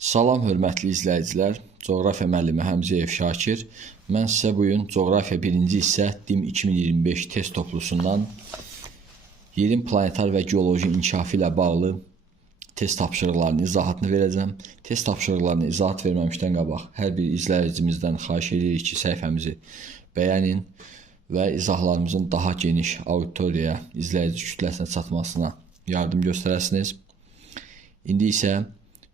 Salam hörmətli izləyicilər, coğrafiya müəllimi Həmzəyev Şakir. Mən sizə bugün coğrafiya 1-ci hissə DİM 2025 test toplusundan yerin planetar və geoloji inkişafı ilə bağlı test tapşırıqlarının izahatını verəcəm. Test tapşırıqlarını izahat verməmişdən qabaq hər bir izləyicimizdən xahiş edirik ki, səhifəmizi bəyənin və izahlarımızın daha geniş auditoriyaya, izləyici kütləsinə çatmasına yardım göstərəsiniz. İndi isə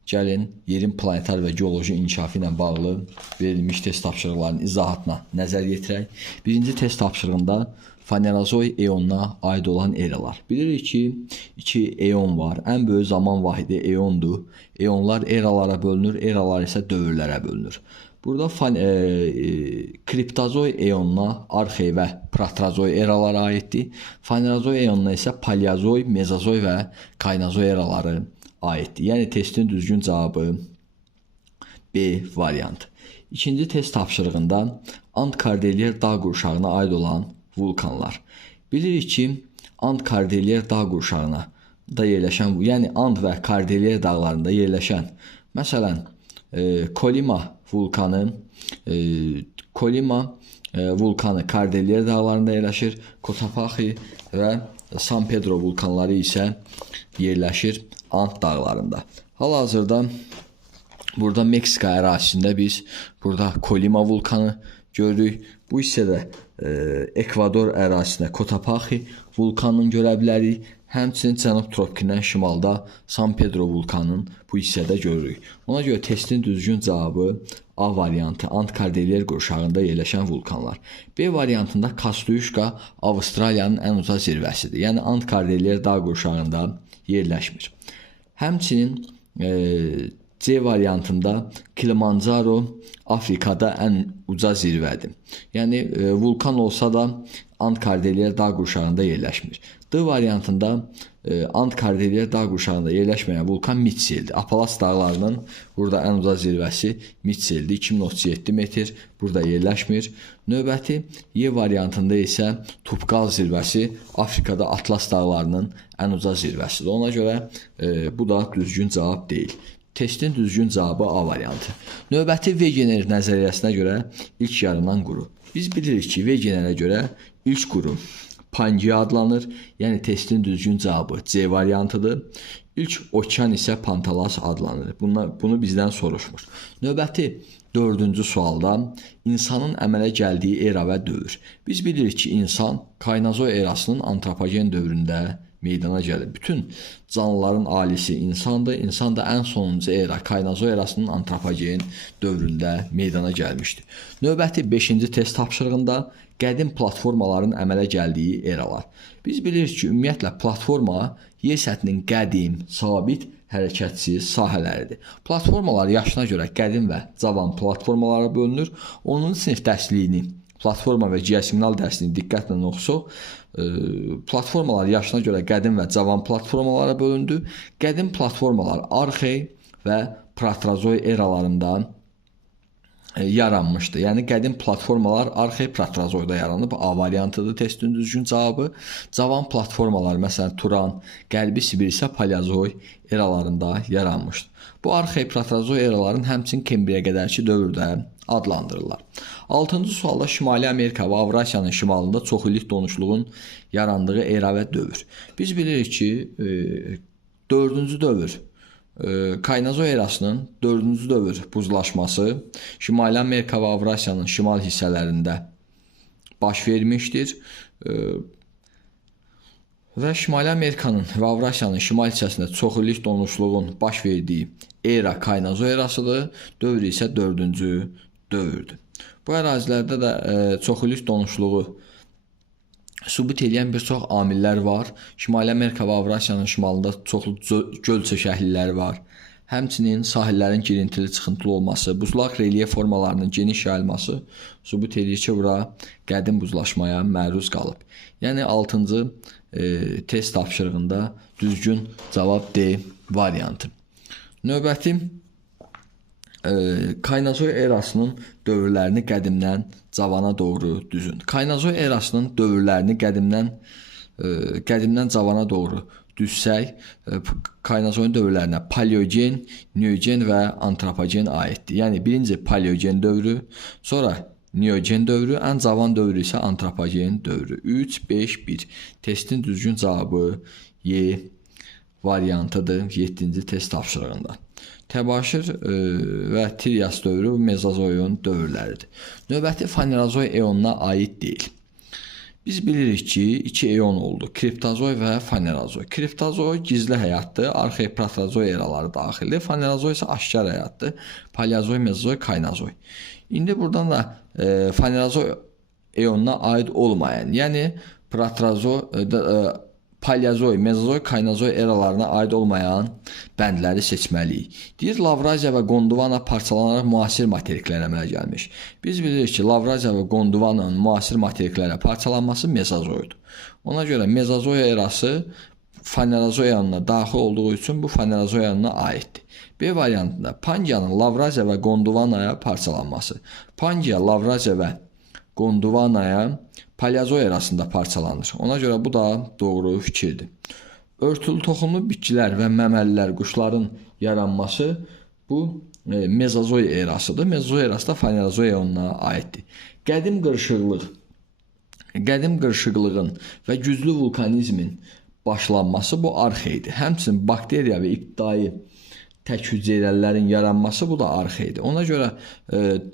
gəlin yerin planetar və geoloji inkişafı ilə bağlı verilmiş test tapşırıqlarının izahatına nəzər yetirək. Birinci test tapşırığında Fanerozoy eonuna aid olan eralar. Bilirik ki, 2 eon var. Ən böyük zaman vahidi eondur. Eonlar eralara bölünür, eralar isə dövrlərə bölünür. Burada Kriptozoy eonuna Arxey və Proterozoy eraları aiddir. Fanerozoy eonuna isə Paleozoy, Mezozoy və Kaynozoy eraları aiddir. Yəni testin düzgün cavabı B variantı. İkinci test tapşırığında Ant-Kordilyer dağ qurşağına aid olan vulkanlar. Bilirik ki, Ant-Kordilyer dağ qurşağına da yerləşən, yəni Ant və Kordilyer dağlarında yerləşən, məsələn, Kolima vulkanı Kordilyer dağlarında yerləşir. Cotopaxi və San Pedro vulkanları isə yerləşir Ant dağlarında. Hal-hazırda burada Meksika ərazisində biz burada Kolima vulkanı görürük. Bu hissədə Ekvador ərazisində Cotopaxi vulkanını görə bilərik. Həmçinin cənub tropikindən şimalda San Pedro vulkanının bu hissədə görürük. Ona görə testin düzgün cavabı A variantı, Ant-Kordilyer qurşağında yerləşən vulkanlar. B variantında Kastuyushka Avstraliyanın ən uca zirvəsidir. Yəni Ant-Kordilyer dağ qurşağında yerləşmir. Həmçinin C variantında Kilimanjaro Afrikada ən uca zirvədir. Yəni vulkan olsa da Ant-Kordilyer dağ qurşağında yerləşmir. D variantında Ant-Kordilyer dağ qurşağında yerləşməyən vulkan Mitseldir. Apalas dağlarının burada ən uca zirvəsi Mitseldir. 2037 metr burada yerləşmir. Növbəti Y variantında isə Tupkal zirvəsi Afrikada Atlas dağlarının ən uca zirvəsidir. Ona görə bu da düzgün cavab deyil. Testin düzgün cavabı A variantı. Növbəti Wegener nəzəriyyəsinə görə ilk yaranan quru. Biz bilirik ki, Wegenerə görə ilk quru Pangea adlanır. Yəni testin düzgün cavabı C variantıdır. İlk okean isə Pantalas adlanır. Bunu bizdən soruşmur. Növbəti 4-cü sualda insanın əmələ gəldiyi era və dövr. Biz bilirik ki, insan Kaynozoy erasının antropogen dövründə meydana gəlir. Bütün canlıların alisi insandır. İnsan da ən sonuncu era, Kaynozoy erasının antropogen dövründə meydana gəlmişdir. Növbəti 5-ci test tapşırığında qədim platformaların əmələ gəldiyi eralar. Biz bilirik ki, ümumiyyətlə platforma yer səthinin qədim, sabit, hərəkətsiz sahələridir. Platformalar yaşına görə qədim və cavan platformalara bölünür. 10-cu sinif dərsliyini, platforma və geosignal dərsliyini diqqətlə oxusaq, platformalar yaşına görə qədim və cavan platformalara bölündü. Qədim platformalar Arxey və Proterozoy eralarında yaranmışdı. Yəni qədim platformalar Arxey Proterozoyda yaranıb. A variantıdır testin düzgün cavabı. Cavan platformalar, məsələn Turan, Qərbi Sibir isə Paleozoy eralarında yaranmışdı. Bu Arxey Proterozoy eraların həmçinin Kembriyə qədərki dövrdə adlandırırlar. 6-cı sualda Şimali Amerika və Avrasiyanın şimalında çoxillik donuşluğun yarandığı era və dövr. Biz bilirik ki, 4-cü dövr Kaynozoy erasının 4-cü dövr buzlaşması Şimali Amerika və Avrasiyanın şimal hissələrində baş vermişdir. Və Şimali Amerikanın və Avrasiyanın şimal hissəsində çoxillik donuşluğun baş verdiyi era Kaynozoy erasıdır. Dövr isə 4-cü dövrdür. Bu ərazilərdə də çoxillik donuşluğu sübut edən bir çox amillər var. Şimali Amerika və Avrasiyanın şimalında çoxlu göl çökəklikləri var. Həmçinin sahillərin girintili çıxıntılı olması, buzlaq relyef formalarının geniş yayılması sübut edir ki, bura qədim buzlaşmaya məruz qalıb. Yəni 6-cı test tapşırığında düzgün cavab D variantı. Növbəti Kaynozoy erasının dövrlərini qədimdən cavana doğru düzün. Kaynozoy erasının dövrlərini qədimdən cavana doğru düşsək, Kaynazoy dövrlərinə paleogen, neogen və antropogen aiddir. Yəni birinci paleogen dövrü, sonra neogen dövrü, ən cavan dövrü isə antropogen dövrü. 3, 5, 1. Testin düzgün cavabı Y variantıdır 7-ci test tapşırığında. Təbaşir və Trias dövrü mezozoyun dövrləridir. Növbəti Fanerozoy eonuna aid deyil. Biz bilirik ki, 2 eon oldu. Kriptozoy və Fanerozoy. Kriptozoy gizli həyatdır, arxeoproterozoy eraları daxildir. Fanerozoy isə aşkar həyatdır. Paleozoy, mezozoy, kaynazoy. İndi buradan da Fanerozoy eonuna aid olmayan, yəni Paleozoy, mezozoy, kaynazoy eralarına aid olmayan bəndləri seçməliyik. Deyir, Lavraziya və Gondwana parçalanaraq müasir materiklərə əmələ gəlmiş. Biz bilirik ki, Lavraziya və Gondwananın müasir materiklərə parçalanması mezozoydur. Ona görə mezozoy erası Fanerozoy eonuna daxil olduğu üçün bu Fanerozoy eonuna aiddir. B variantında Pangea'nın Lavraziya və Gondwanaya parçalanması. Pangea, Lavraziya və Gondwanaya Paleozoy erasında parçalanır. Ona görə bu da doğru fikirdir. Örtülü toxumlu bitkilər və məməlilər, quşların yaranması bu mezozoy erasıdır. Mezozoy erası da Fanerozoy eonuna aiddir. Qədim qırışıqlığın və güclü vulkanizmin başlanması bu arxeydir. Həmçinin bakteriya və ibtidai tək hüceyrələrin yaranması bu da arxeydir. Ona görə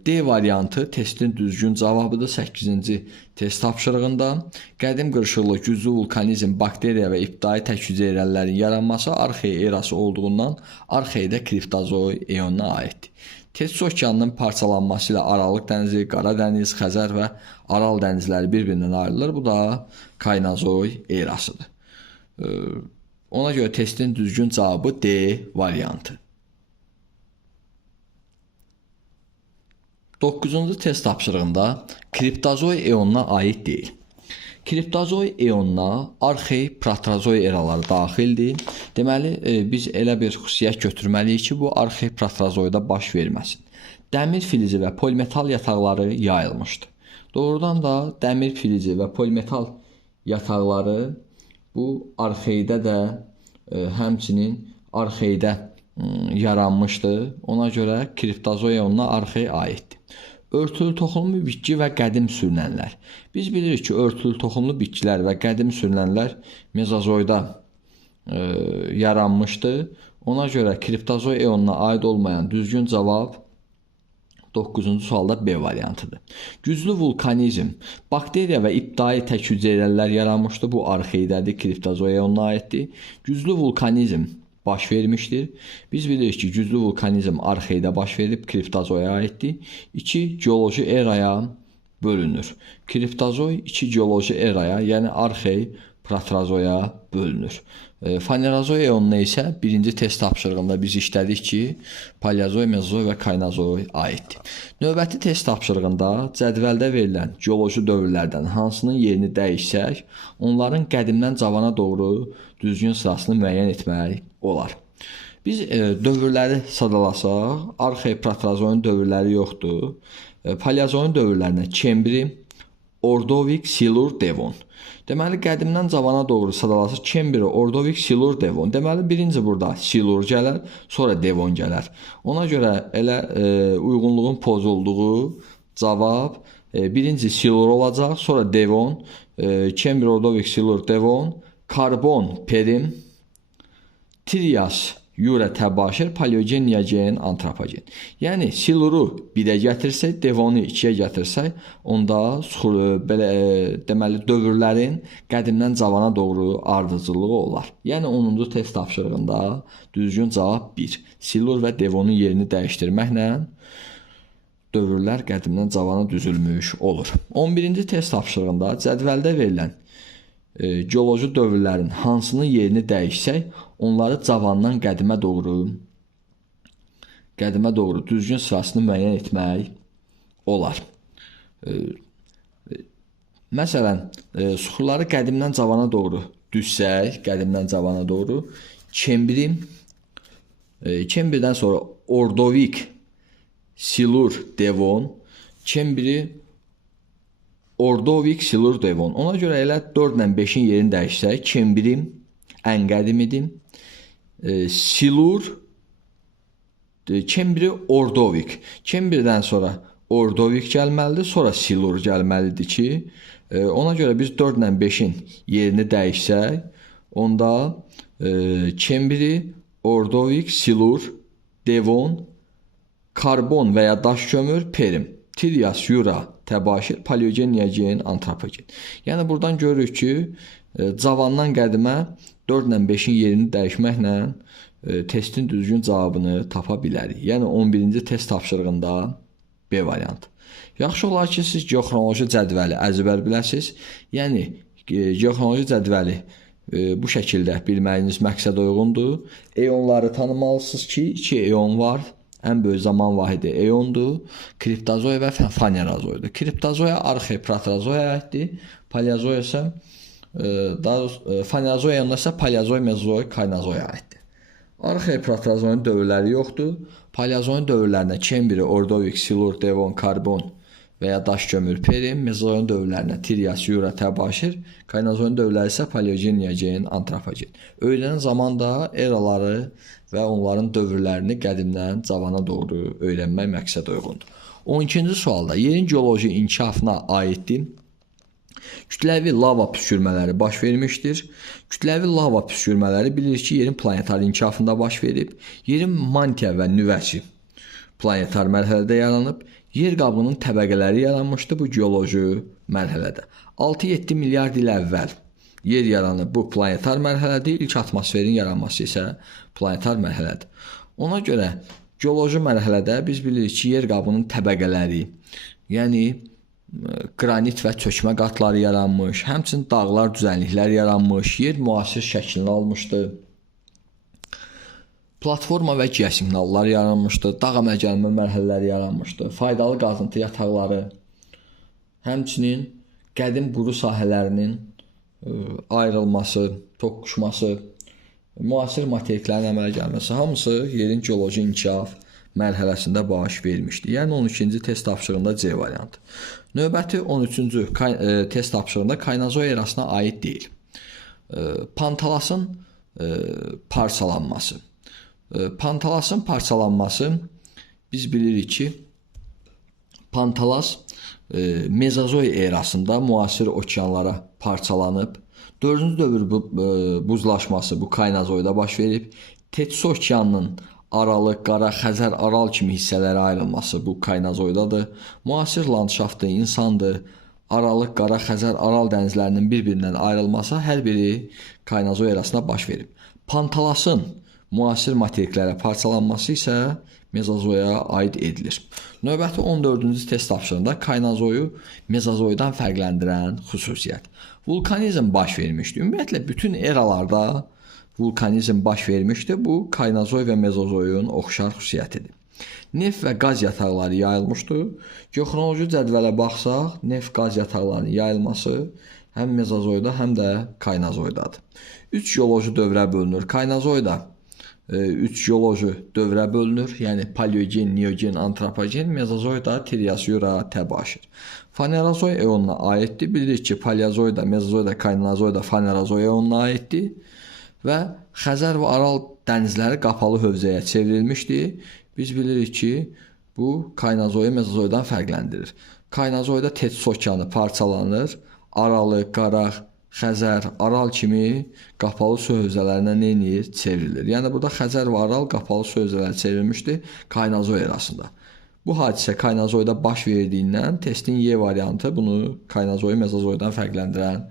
D variantı testin düzgün cavabıdır 8-ci test tapşırığında. Qədim qırışıqlı, güclü vulkanizm, bakteriya və ibtidai tək hüceyrələrin yaranması arxey erası olduğundan arxeydə kriptozoy eonuna aiddir. Tethys okeanının parçalanması ilə Aralıq dənizi, Qara dəniz, Xəzər və Aral dənizləri bir-birindən ayrılır. Bu da kaynazoy erasıdır. Ona görə testin düzgün cavabı D variantı. 9-cu test tapşırığında kriptozoy eonuna aid deyil. Kriptozoy eonuna arxey, proterozoy eraları daxildir. Deməli, biz elə bir xüsusiyyət götürməliyik ki, bu arxey proterozoyda baş verməsin. Dəmir filizi və polimetal yataqları yayılmışdır. Doğrudan da dəmir filizi və polimetal yataqları bu arxeydə də həmçinin arxeydə yaranmışdır. Ona görə kriptozoy eonuna arxey aiddir. Örtülü toxumlu bitki və qədim sürünənlər. Biz bilirik ki, örtülü toxumlu bitkilər və qədim sürünənlər mezozoyda yaranmışdır. Ona görə kriptozoy eonuna aid olmayan düzgün cavab 9-cu sualda B variantıdır. Güclü vulkanizm, bakteriya və ibtidai tək hüceyrələr yaranmışdır. Bu arxeydədir, kriptozoy eonuna aiddir. Güclü vulkanizm baş vermişdir. Biz bilirik ki, güclü vulkanizm arxeydə baş verib, kriptozoya aiddir. 2 geoloji eraya bölünür. Kriptozoy 2 geoloji eraya, yəni arxey, proterozoya bölünür. Fanerozoy eonuna isə birinci test tapşırığında biz işlədik ki, paleozoy, mezozoy və kaynazoy aiddir. Növbəti test tapşırığında cədvəldə verilən geoloji dövrlərdən hansının yerini dəyişsək, onların qədimdən cavana doğru düzgün sırasını müəyyən etmək olar. Biz dövrləri sadalasaq, arxey, proterozoyun dövrləri yoxdur. Paleozoyun dövrlərinə Kembri, Ordovik, Silur, Devon. Deməli, qədimdən cavana doğru sadalasaq, Kembri, Ordovik, Silur, Devon. Deməli, birinci burada Silur gələr, sonra Devon gələr. Ona görə elə uyğunluğun pozulduğu cavab birinci Silur olacaq, sonra Devon, Kembri, Ordovik, Silur, Devon, Karbon, Perim, Trias, Yura, Təbaşir, Paleogen, Neogen, Antropogen. Yəni Siluru 1-ə gətirsək, Devonu 2-yə gətirsək, onda belə deməli dövrlərin qədimdən cavana doğru ardıcıllığı olar. Yəni 10-cu test tapşırığında düzgün cavab 1. Silur və Devonun yerini dəyişdirməklə dövrlər qədimdən cavana düzülmüş olur. 11-ci test tapşırığında cədvəldə verilən geoloji dövrlərin hansının yerini dəyişsək, onları cavandan qədimə doğru düzgün sırasını müəyyən etmək olar. Məsələn, suxurları qədimdən cavana doğru düzsək, Kembridən sonra Ordovik, Silur, Devon, Kembri, Ordovik, Silur, Devon. Ona görə elə 4 ilə 5-in yerini dəyişsək, Kembri ən qədimidir. Silur, Çembiri Ordovik. Çembirdən sonra Ordovik gəlməlidir, sonra Silur gəlməlidir ki, ona görə biz 4 ilə 5-in yerini dəyişsək, onda Çembiri, Ordovik, Silur, Devon, karbon və ya daş kömür, Perim, Trias, Yura, Təbaşir, Paleogen, Neogen, Antropogen. Yəni buradan görürük ki, cavandan qədimə 4 ilə 5-in yerini dəyişməklə testin düzgün cavabını tapa bilərik. Yəni 11-ci test tapşırığında B variantı. Yaxşı olar ki, siz geoxronoloji cədvəli əzbər biləsiniz. Yəni geoxronoloji cədvəli bu şəkildə bilməyiniz məqsəd uyğundur. Eonları tanımalısınız ki, 2 eon var. Ən böyük zaman vahidi eondur. Kriptozoya və Fanerozoydur. Kriptozoya Arxeproterozoya aiddir. Paleozoya isə Fanerozoya yanında isə Paleozoy, Mezozoy, Kaynozoya aiddir. Arxeproterozoyun dövrləri yoxdur. Paleozoyun dövrlərinə Çembiri, Ordovik, Silur, Devon, karbon və ya daş kömür, Perim, Mezozoyun dövrlərinə Trias, Yura, Təbaşir, Kaynozoyun dövrləri isə Paleogen, Neogen, Antropogen. Öyrənən zaman da eraları və onların dövrlərini qədimdən cavana doğru öyrənmək məqsəd uyğundur. 12-ci sualda yerin geoloji inkişafına aiddir. Kütləvi lava püskürmələri baş vermişdir. Kütləvi lava püskürmələri bilirik ki, yerin planetar inkişafında baş verib. Yerin mantia və nüvəsi planetar mərhələdə yaranıb. Yer qabının təbəqələri yaranmışdı bu geoloji mərhələdə. 6-7 milyard il əvvəl yer yaranıb bu planetar mərhələdir. İlk atmosferin yaranması isə planetar mərhələdir. Ona görə geoloji mərhələdə biz bilirik ki, yer qabının təbəqələri, yəni qranit və çökmə qatları yaranmış, həmçinin dağlar, düzənliklər yaranmış, yer müasir şəklini almışdı. Platforma və geosiqnallar yaranmışdı, dağ əmələ-gəlmə mərhələləri yaranmışdı, faydalı qazıntı yataqları, həmçinin qədim quru sahələrinin ayrılması, toqquşması, müasir materiklərin əmələ gəlməsi hamısı yerin geoloji inkişaf mərhələsində baş vermişdi. Yəni 12-ci test tapşırığında C variantı. Növbəti 13-cü test tapşırığında Kaynozoy erasına aid deyil. Pantalasın parçalanması. Pantalasın parçalanması biz bilirik ki, Pantalas Mezozoy erasında müasir okeanlara parçalanıb. 4-cü dövr buzlaşması bu Kaynozoyda baş verib. Tetsi okeanının Aralıq, Qara, Xəzər, Aral kimi hissələrə ayrılması bu Kaynozoydadır. Müasir landşaftı, insandır. Aralıq, Qara, Xəzər, Aral dənizlərinin bir-birindən ayrılması hər biri Kaynozoy erasına baş verib. Pantalasın müasir materiklərə parçalanması isə Mezozoya aid edilir. Növbəti 14-cü test tapşırığında Kaynozoyu Mezozoydan fərqləndirən xüsusiyyət. Vulkanizm baş vermişdi. Ümumiyyətlə bütün eralarda vulkanizm baş vermişdi. Bu Kaynozoy və Mezozoyun oxşar xüsusiyyətidir. Neft və qaz yataqları yayılmışdı. Geoxronoloji cədvələ baxsaq, neft qaz yataqlarının yayılması həm Mezozoyda, həm də Kaynozoydadır. 3 geoloji dövrə bölünür. Kaynozoyda 3 geoloji dövrə bölünür. Yəni Paleogen, Neogen, Antropogen, Mezozoyda Trias, Yura, Təbaşir. Fanerozoy eonuna aiddir. Bilirik ki, Paleozoyda, Mezozoyda, Kaynozoyda Fanerozoy eonuna aiddir. Və Xəzər və Aral dənizləri qapalı hövzəyə çevrilmişdi. Biz bilirik ki, bu Kaynozoyu Mezozoydan fərqləndirir. Kaynozoyda Tetsi okeanı parçalanır. Aralı, Qaraq, Xəzər, Aral kimi qapalı su hövzələrinə neyinir? Çevrilir. Yəni burada Xəzər və Aral qapalı su hövzələri çevrilmişdi Kaynozoy erasında. Bu hadisə Kaynozoyda baş verdiyindən testin Y variantı bunu Kaynozoyu Mezozoydan fərqləndirən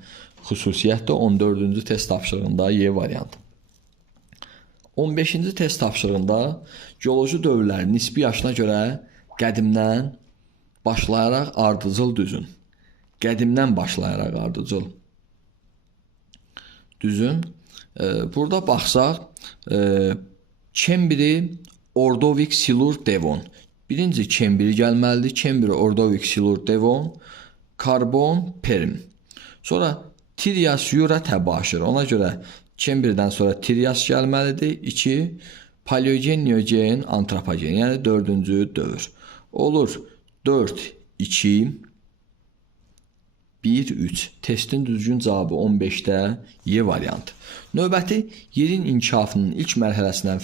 xüsusiyyətdə 14-cü test tapşırığında Y variantı. 15-ci test tapşırığında geoloji dövrlərin nisbi yaşına görə qədimdən başlayaraq ardıcıl düzün. Qədimdən başlayaraq ardıcıl düzün. Burada baxsaq, Çembiri, Ordovik, Silur, Devon. Birinci Çembiri gəlməlidir. Çembiri, Ordovik, Silur, Devon, karbon, Perim. Sonra Trias, Yura, Təbaşir. Ona görə Çembirdən sonra Trias gəlməlidir. 2. Paleogen, Neogen, Antropogen. Yəni 4-cü dövr. Olur 4, 2, 1-3. Testin düzgün cavabı 15-də Y variantı. Növbəti yerin inkişafının ilk mərhələsindən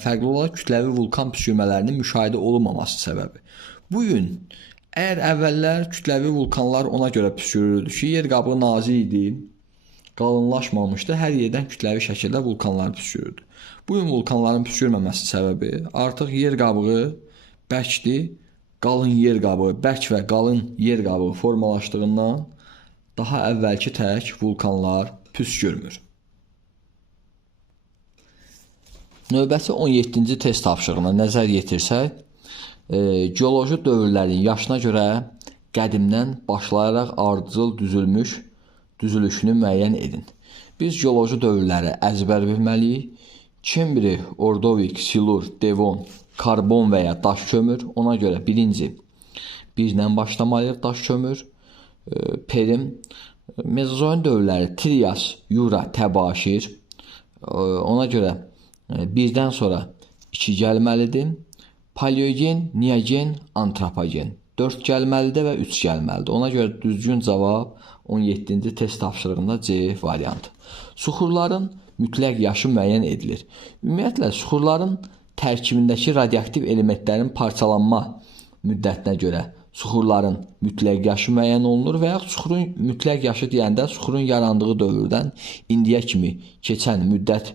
fərqli olaraq kütləvi vulkan püskürmələrinin müşahidə olunmaması səbəbi. Bu gün əgər əvvəllər kütləvi vulkanlar ona görə püskürürdü ki, yer qabığı nazik idi, qalınlaşmamışdı, hər yerdən kütləvi şəkildə vulkanlar püskürürdü. Bu gün vulkanların püskürməməsi səbəbi artıq yer qabığı bərkdir, qalın yer qabığı, bərk və qalın yer qabığı formalaşdığından daha əvvəlki tək vulkanlar püskürmür. Növbəti 17-ci test tapşırığına nəzər yetirsək, geoloji dövrlərin yaşına görə qədimdən başlayaraq ardıcıl düzülüşünü müəyyən edin. Biz geoloji dövrləri əzbər bilməliyik. Kimbrij, Ordovik, Silur, Devon, karbon və ya daş kömür. Ona görə birinci birlə başlamalıyıq daş kömür. Perm, Mezozoikin dövrləri Trias, Jura, Təbaşir. Ona görə birdən sonra 2 gəlməlidir. Paleogen, Neogen, Antropogen 4 gəlməlidir və 3 gəlməlidir. Ona görə düzgün cavab 17-ci test tapşırığında C variantı. Suxurların mütləq yaşı müəyyən edilir. Ümumiyyətlə, suxurların tərkibindəki radioaktiv elementlərin parçalanma müddətinə görə suxurların mütləq yaşı müəyyən olunur və ya suxurun mütləq yaşı deyəndə suxurun yarandığı dövrdən indiyə kimi keçən müddət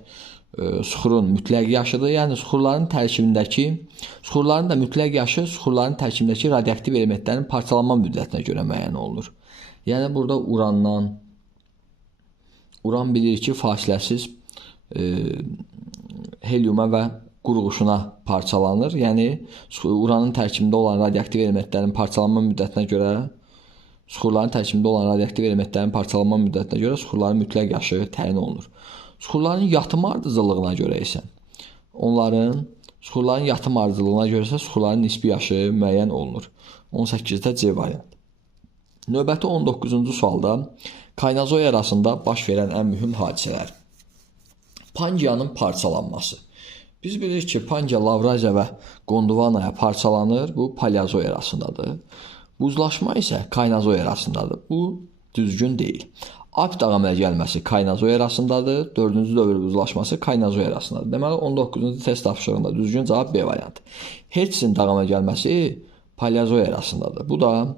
suxurun mütləq yaşıdır. Yəni suxurların da mütləq yaşı suxurların tərkibindəki radioaktiv elementlərin parçalanma müddətinə görə müəyyən olunur. Yəni burada uran bilirik ki, fasiləsiz helyuma və qurğuşuna parçalanır. Yəni uranın tərkibində olan radioaktiv elementlərin parçalanma müddətinə görə suxurların mütləq yaşı təyin olunur. Suxurların yatım ardıcıllığına görə isə suxurların nisbi yaşı müəyyən olunur. 18-də C variantı. Növbəti 19-cu sualda Kaynazoy arasında baş verən ən mühüm hadisələr. Pangeanın parçalanması. Biz bilirik ki, Pangea, Lavraziya və Gondvanaya parçalanır. Bu Paleozoy arasındadır. Buzlaşma isə Kaynazoy arasındadır. Bu düzgün deyil. Alp dağ əmələ gəlməsi Kaynazoy arasındadır. 4-cü dövr buzlaşması Kaynazoy arasındadır. Deməli 19-cu test tapşırığında düzgün cavab B variantı. Hertzin dağ əmələ gəlməsi Paleozoy arasındadır. Bu da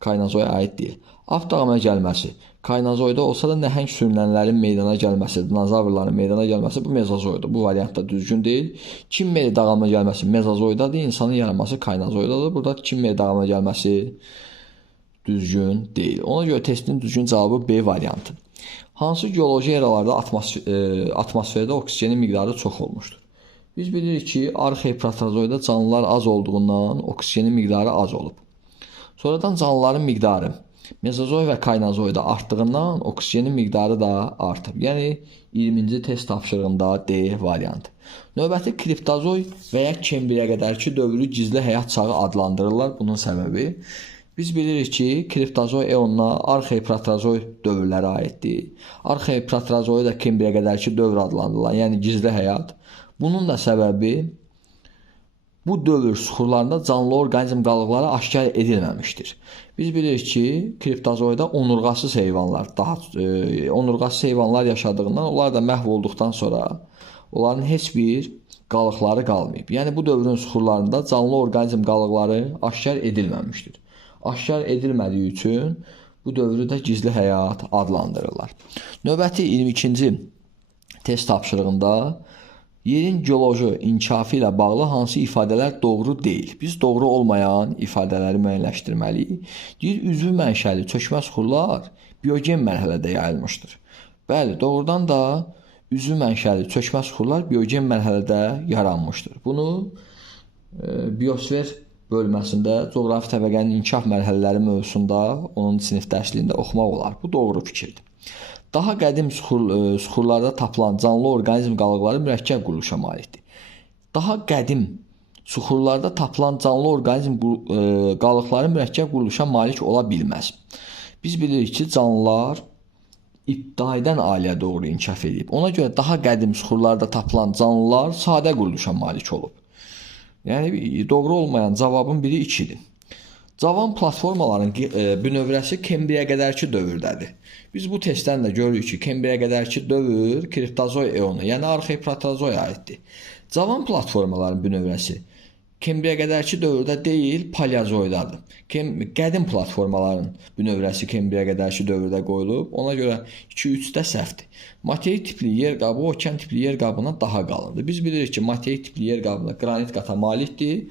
Kaynazoya aid deyil. Alp dağ əmələ gəlməsi Kaynazoyda olsa da nəhəng sürünənlərin meydana gəlməsi, dinozavrların meydana gəlməsi bu Mezozoydur. Bu variant da düzgün deyil. Kimmer dağ əmələ gəlməsi Mezozoydadır, insanın yaranması Kaynazoydadır. Burada Kimmer dağ əmələ gəlməsi düzgün deyil. Ona görə testin düzgün cavabı B variantı. Hansı geoloji eralarda atmosferdə oksigenin miqdarı çox olmuşdur? Biz bilirik ki, Arxeoproterozoyda canlılar az olduğundan oksigenin miqdarı az olub. Sonradan canlıların miqdarı Mezozoy və Kaynazoyda artdığından oksigenin miqdarı da artıb. Yəni 20-ci test tapşırığında D variantı. Növbəti kriptozoy və ya Kembriyə qədərki dövrü gizli həyat çağı adlandırırlar. Bunun səbəbi biz bilirik ki, kriptozoy eonuna Arxeoproterozoy dövrləri aiddir. Arxeoproterozoy da Kembriyə qədərki dövr adlandırılan, yəni gizli həyat. Bunun da səbəbi bu dövr suxurlarında canlı orqanizm qalıqları aşkar edilməmişdir. Biz bilirik ki, kriptozoyda onurğasız heyvanlar yaşadığından onlar da məhv olduqdan sonra onların heç bir qalıqları qalmayıb. Yəni bu dövrün suxurlarında canlı orqanizm qalıqları aşkar edilməmişdir. Aşkar edilmədiyi üçün bu dövrü də gizli həyat adlandırırlar. Növbəti 22-ci test tapşırığında yerin geoloji inkişafı ilə bağlı hansı ifadələr doğru deyil? Biz doğru olmayan ifadələri müəyyənləşdirməliyik. Üzvü mənşəli çökmə suxurlar biogen mərhələdə yayılmışdır. Bəli, doğrudan da üzvü mənşəli çökmə suxurlar biogen mərhələdə yaranmışdır. Bunu biosfer bölməsində coğrafi təbəqənin inkişaf mərhələləri mövzusunda onun sinif dərsliyində oxumaq olar. Bu doğru fikirdir. Daha qədim suxurlarda tapılan canlı orqanizm qalıqları mürəkkəb quruluşa malikdir. Daha qədim suxurlarda tapılan canlı orqanizm qalıqları mürəkkəb quruluşa malik ola bilməz. Biz bilirik ki, canlılar ibtidaidən aliyə doğru inkişaf edib. Ona görə daha qədim suxurlarda tapılan canlılar sadə quruluşa malik olub. Yəni doğru olmayan cavabın biri 2-dir. Cavan platformaların bünövrəsi Kembriyə qədərki dövrdədir. Biz bu testdən də görürük ki, Kembriyə qədərki dövr Kriptozoy eonu, yəni Arxeproterozoya aiddir. Cavan platformaların bünövrəsi Kembriyə qədərki dövrdə deyil, Paleozoydadır. Qədim platformaların bünövrəsi Kembriyə qədərki dövrdə qoyulub. Ona görə 2-3 də səhvdir. Materik tipli yer qabı okean tipli yer qabına daha qalındır. Biz bilirik ki, materik tipli yer qabına qranit qata malikdir.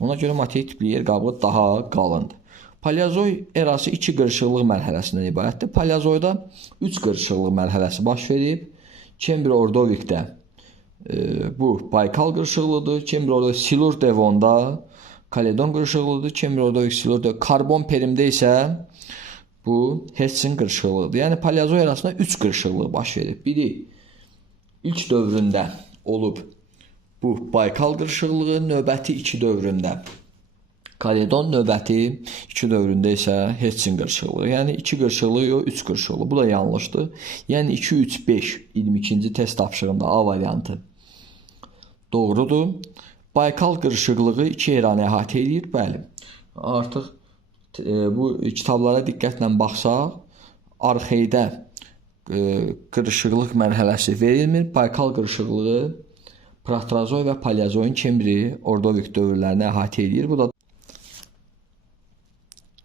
Ona görə materik tipli yer qabı daha qalındır. Paleozoy erası 2 qırışıqlıq mərhələsindən ibarətdir. Paleozoyda 3 qırışıqlıq mərhələsi baş verib. Kembri-Ordovikdə bu Baykal qırışıqlıdır. Kembri-Ordovik Silur Devonda Kaledon qırışıqlıdır. Kembri-Ordovik Silur Devon Karbon Perimdə isə bu Hetsin qırışıqlığıdır. Yəni Paleozoy erasında 3 qırışıqlıq baş verib. Biri ilk dövründə olub bu Baykal qırışıqlığı, növbəti 2 dövründə Kaledon, növbəti 2 dövründə isə Hetsin qırışıqlığı. Yəni 2 qırışıqlıq yox, 3 qırışıqlıq. Bu da yanlışdır. Yəni 2 3 5 22-ci test tapşırığında A variantı doğrudur. Baykal qırışıqlığı 2 eranı əhatə edir. Bəli. Artıq bu kitablara diqqətlə baxsaq, arxeydə qırışıqlıq mərhələsi verilmir. Baykal qırışıqlığı Proterozoy və Paleozoyun Kembri-Ordovik dövrlərini əhatə edir. Bu da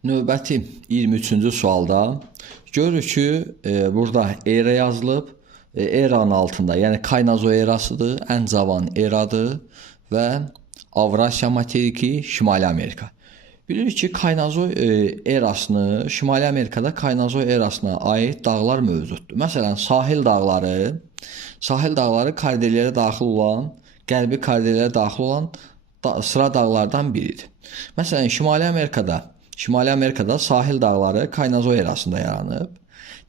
növbəti 23-cü sualda görürük ki, burada era yazılıb. Eranın altında, yəni Kaynazoy erasıdır, ən cavan eradır və Avrasiya materiki, Şimali Amerika. Bilirik ki, Kaynazoy erasını, Şimali Amerikada Kaynazoy erasına aid dağlar mövcuddur. Məsələn, sahil dağları Kordillerə daxil olan, qərbi Kordillerə daxil olan sıra dağlardan biridir. Məsələn, Şimali Amerikada sahil dağları Kaynazoy erasında yaranıb.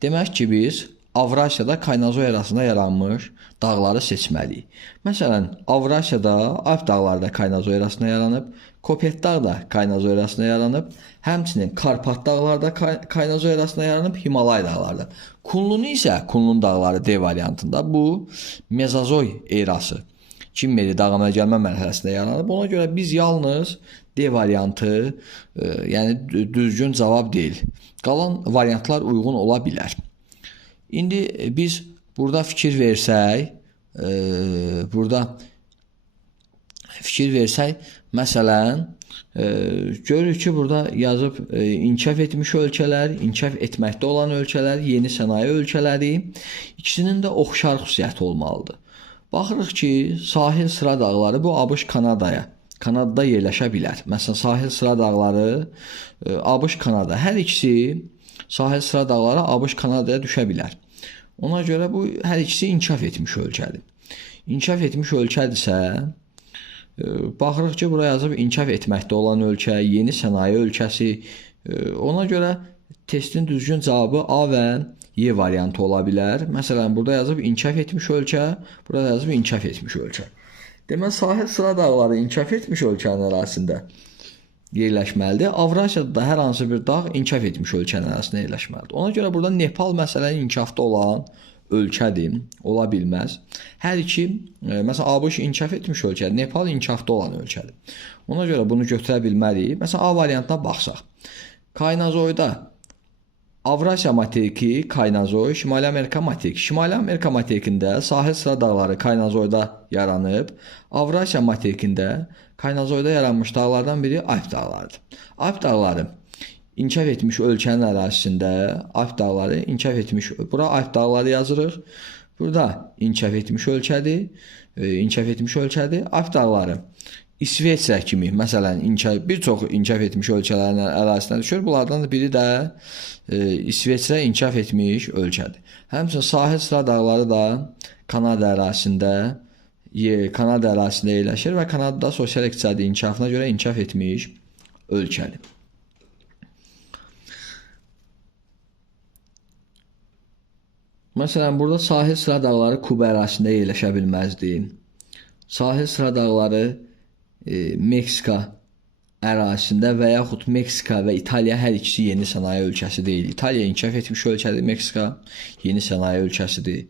Demək ki, biz Avrasiyada Kaynazoy erasında yaranmış dağları seçməliyik. Məsələn, Avrasiyada Alp dağları da Kaynazoy erasında yaranıb, Kopet dağ da Kaynazoy erasında yaranıb, həmçinin Karpat dağları da Kaynazoy erasında yaranıb, Himalay dağları da. Kunlun isə Kunlun dağları D variantında bu Mezozoy erası Kimmeli dağına gəlmə mərhələsində yaranıb. Ona görə biz yalnız D variantı, yəni düzgün cavab deyil. Qalan variantlar uyğun ola bilər. İndi biz burada fikir versək, məsələn, görürük ki, burada yazıb inkişaf etmiş ölkələr, inkişaf etməkdə olan ölkələr, yeni sənaye ölkələri, ikisinin də oxşar xüsusiyyəti olmalıdır. Baxırıq ki, sahil sıra dağları bu ABŞ Kanadada yerləşə bilər. Məsələn, sahil sıra dağları ABŞ Kanada. Hər ikisi sahil sıra dağları ABŞ Kanadaya düşə bilər. Ona görə bu hər ikisi inkişaf etmiş ölkədir. İnkişaf etmiş ölkədirsə, baxırıq ki, buraya yazıb inkişaf etməkdə olan ölkə, yeni sənaye ölkəsi. Ona görə testin düzgün cavabı A və Y variantı ola bilər. Məsələn, burada yazıb inkişaf etmiş ölkə, burada yazıb inkişaf etmiş ölkə. Demək, sahil sıra dağları inkişaf etmiş ölkənin ərazisində yerləşməlidir. Avrasiyada da hər hansı bir dağ inkişaf etmiş ölkənin ərazisində yerləşməlidir. Ona görə burada Nepal məsələn inkişafda olan ölkədir, ola bilməz. Hər iki, məsələn, ABŞ inkişaf etmiş ölkədir, Nepal inkişafda olan ölkədir. Ona görə bunu götürə bilməliyik. Məsələn, A variantına baxsaq. Kaynazoyda Avrasiya materiki Kaynazoy, Şimali Amerika materiki. Şimali Amerika materikində sahil sıra dağları Kaynazoyda yaranıb. Avrasiya materikində Kaynazoyda yaranmış dağlardan biri Alp dağlarıdır. Alp dağları inkişaf etmiş ölkənin ərazisində, Alp dağları inkişaf etmiş, bura Alp dağları yazırıq. Burada inkişaf etmiş ölkədir, Alp dağları İsveçrə kimi, məsələn, bir çox inkişaf etmiş ölkələrin ərazisinə düşür. Bunlardan da biri də İsveçrə inkişaf etmiş ölkədir. Həmçinin sahil sıra dağları da Kanada ərazisində yerləşir və Kanadada sosial-iqtisadi inkişafına görə inkişaf etmiş ölkədir. Məsələn, burada sahil sıra dağları Kuba ərazisində yerləşə bilməzdi. Sahil sıra dağları Meksika ərazisində və yaxud Meksika və İtaliya hər ikisi yeni sənaye ölkəsi deyil. İtaliya inkişaf etmiş ölkədir, Meksika yeni sənaye ölkəsidir.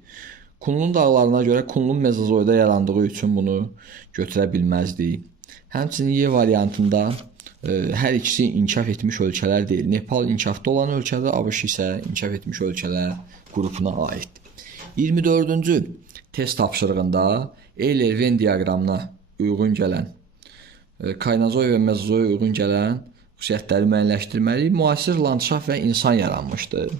Kunlun dağlarına görə Kunlun Mezozoyda yarandığı üçün bunu götürə bilməzdik. Həmçinin Y variantında Hər ikisi inkişaf etmiş ölkələr deyil. Nepal inkişafda olan ölkədir, ABŞ isə inkişaf etmiş ölkələr qrupuna aiddir. 24-cü test tapşırığında Euler-Venn diaqramına uyğun gələn, Kaynazoy və Mezozoya uyğun gələn xüsusiyyətləri müəyyənləşdirməliyik. Müasir landşaft və insan yaranmışdır.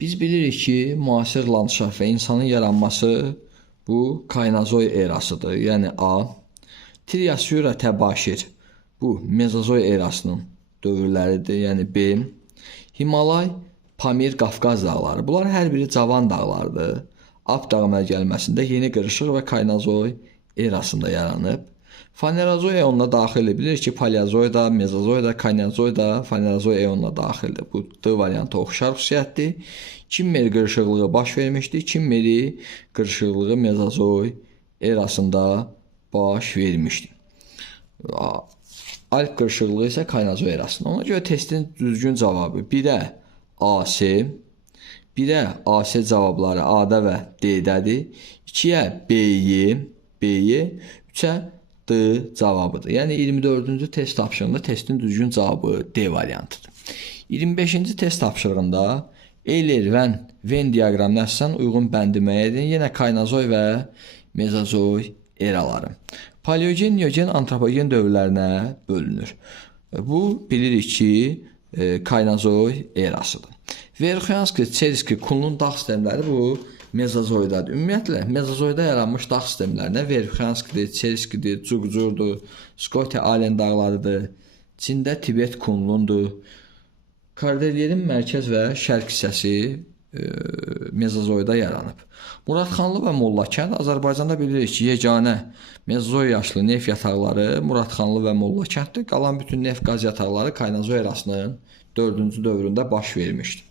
Biz bilirik ki, müasir landşaft və insanın yaranması bu Kaynazoy erasıdır. Yəni A. Triasura təbaşir. Bu Mezozoy erasının dövrləridir. Yəni B. Himalay, Pamir, Qafqaz dağları. Bunlar hər biri cavan dağlardır. Alp dağı əmələ-gəlməsində yeni qırışıq və Kaynazoy erasında yaranıb. Fanerozoy eonuna daxildir. Bilirik ki, Paleozoy da, Mezozoy da, Kaynazoy da Fanerozoy eonuna daxildir. Bu D variantı oxşar xüsusiyyətdir. Kimmer qırışıqlığı baş vermişdi. Kimmeri qırışıqlığı Mezozoy erasında baş vermişdi. Alp qırışıqlığı isə Kaynazoy erasında. Ona görə testin düzgün cavabı 1-ə AC, 1-ə AC cavabları A-da və D-dədir. 2-yə B-Y, 3-ə D cavabıdır. Yəni 24-cü test tapşırığında testin düzgün cavabı D variantıdır. 25-ci test tapşırığında Euler-Venn diaqramına əsasən uyğun bəndi müəyyən edin. Yenə Kaynazoy və Mezozoy eraları. Paleogen, Neogen, antropogen dövrlərinə bölünür. Bu bilirik ki, Kaynazoy erasıdır. Verxuyanski, Çelski, Kunlun dağ sistemləri bu Mezozoydadır. Ümumiyyətlə, Mezozoyda yaranmış dağ sistemlərinə Verxuyanskidir, Çelskidir, Cuqcurdur, Skoti-Alen dağlarıdır, Çində Tibet Kunlundur. Kordilyerin mərkəz və şərq hissəsi Mezozoyda yaranıb. Muradxanlı və Mollakənd Azərbaycanda bilirik ki, yeganə Mezozoy yaşlı neft yataqları Muradxanlı və Mollakənddir. Qalan bütün neft qaz yataqları Kaynazoy erasının 4-cü dövründə baş vermişdir.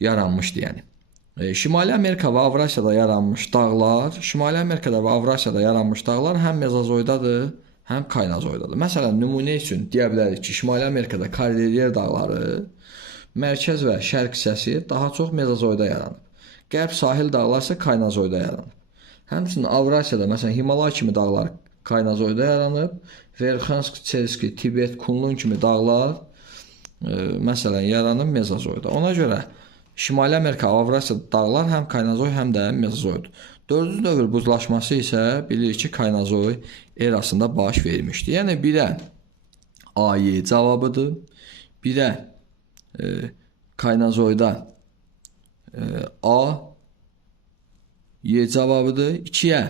Yaranmışdı yəni. Şimali Amerika və Avrasiyada yaranmış dağlar, Şimali Amerikada və Avrasiyada yaranmış dağlar həm Mezozoydadır, həm Kaynazoydadır. Məsələn, nümunə üçün deyə bilərik ki, Şimali Amerikada Kordilyer dağları, mərkəz və şərq hissəsi daha çox Mezozoyda yaranıb. Qərb sahil dağlar isə Kaynazoyda yaranıb. Həmçinin Avrasiyada, məsələn, Himalay kimi dağlar Kaynazoyda yaranıb, Verxuyanski, Çelski, Tibet, Kunlun kimi dağlar məsələn yaranıb Mezozoyda. Ona görə Şimali Amerika, Avrasiya dağlar həm Kaynazoy, həm də Mezozoydur. 4-cü dövr buzlaşması isə bilirik ki, Kaynazoy erasında baş vermişdi. Yəni 1-ə AY cavabıdır. 1-ə Kaynazoyda A Y cavabıdır. 2-yə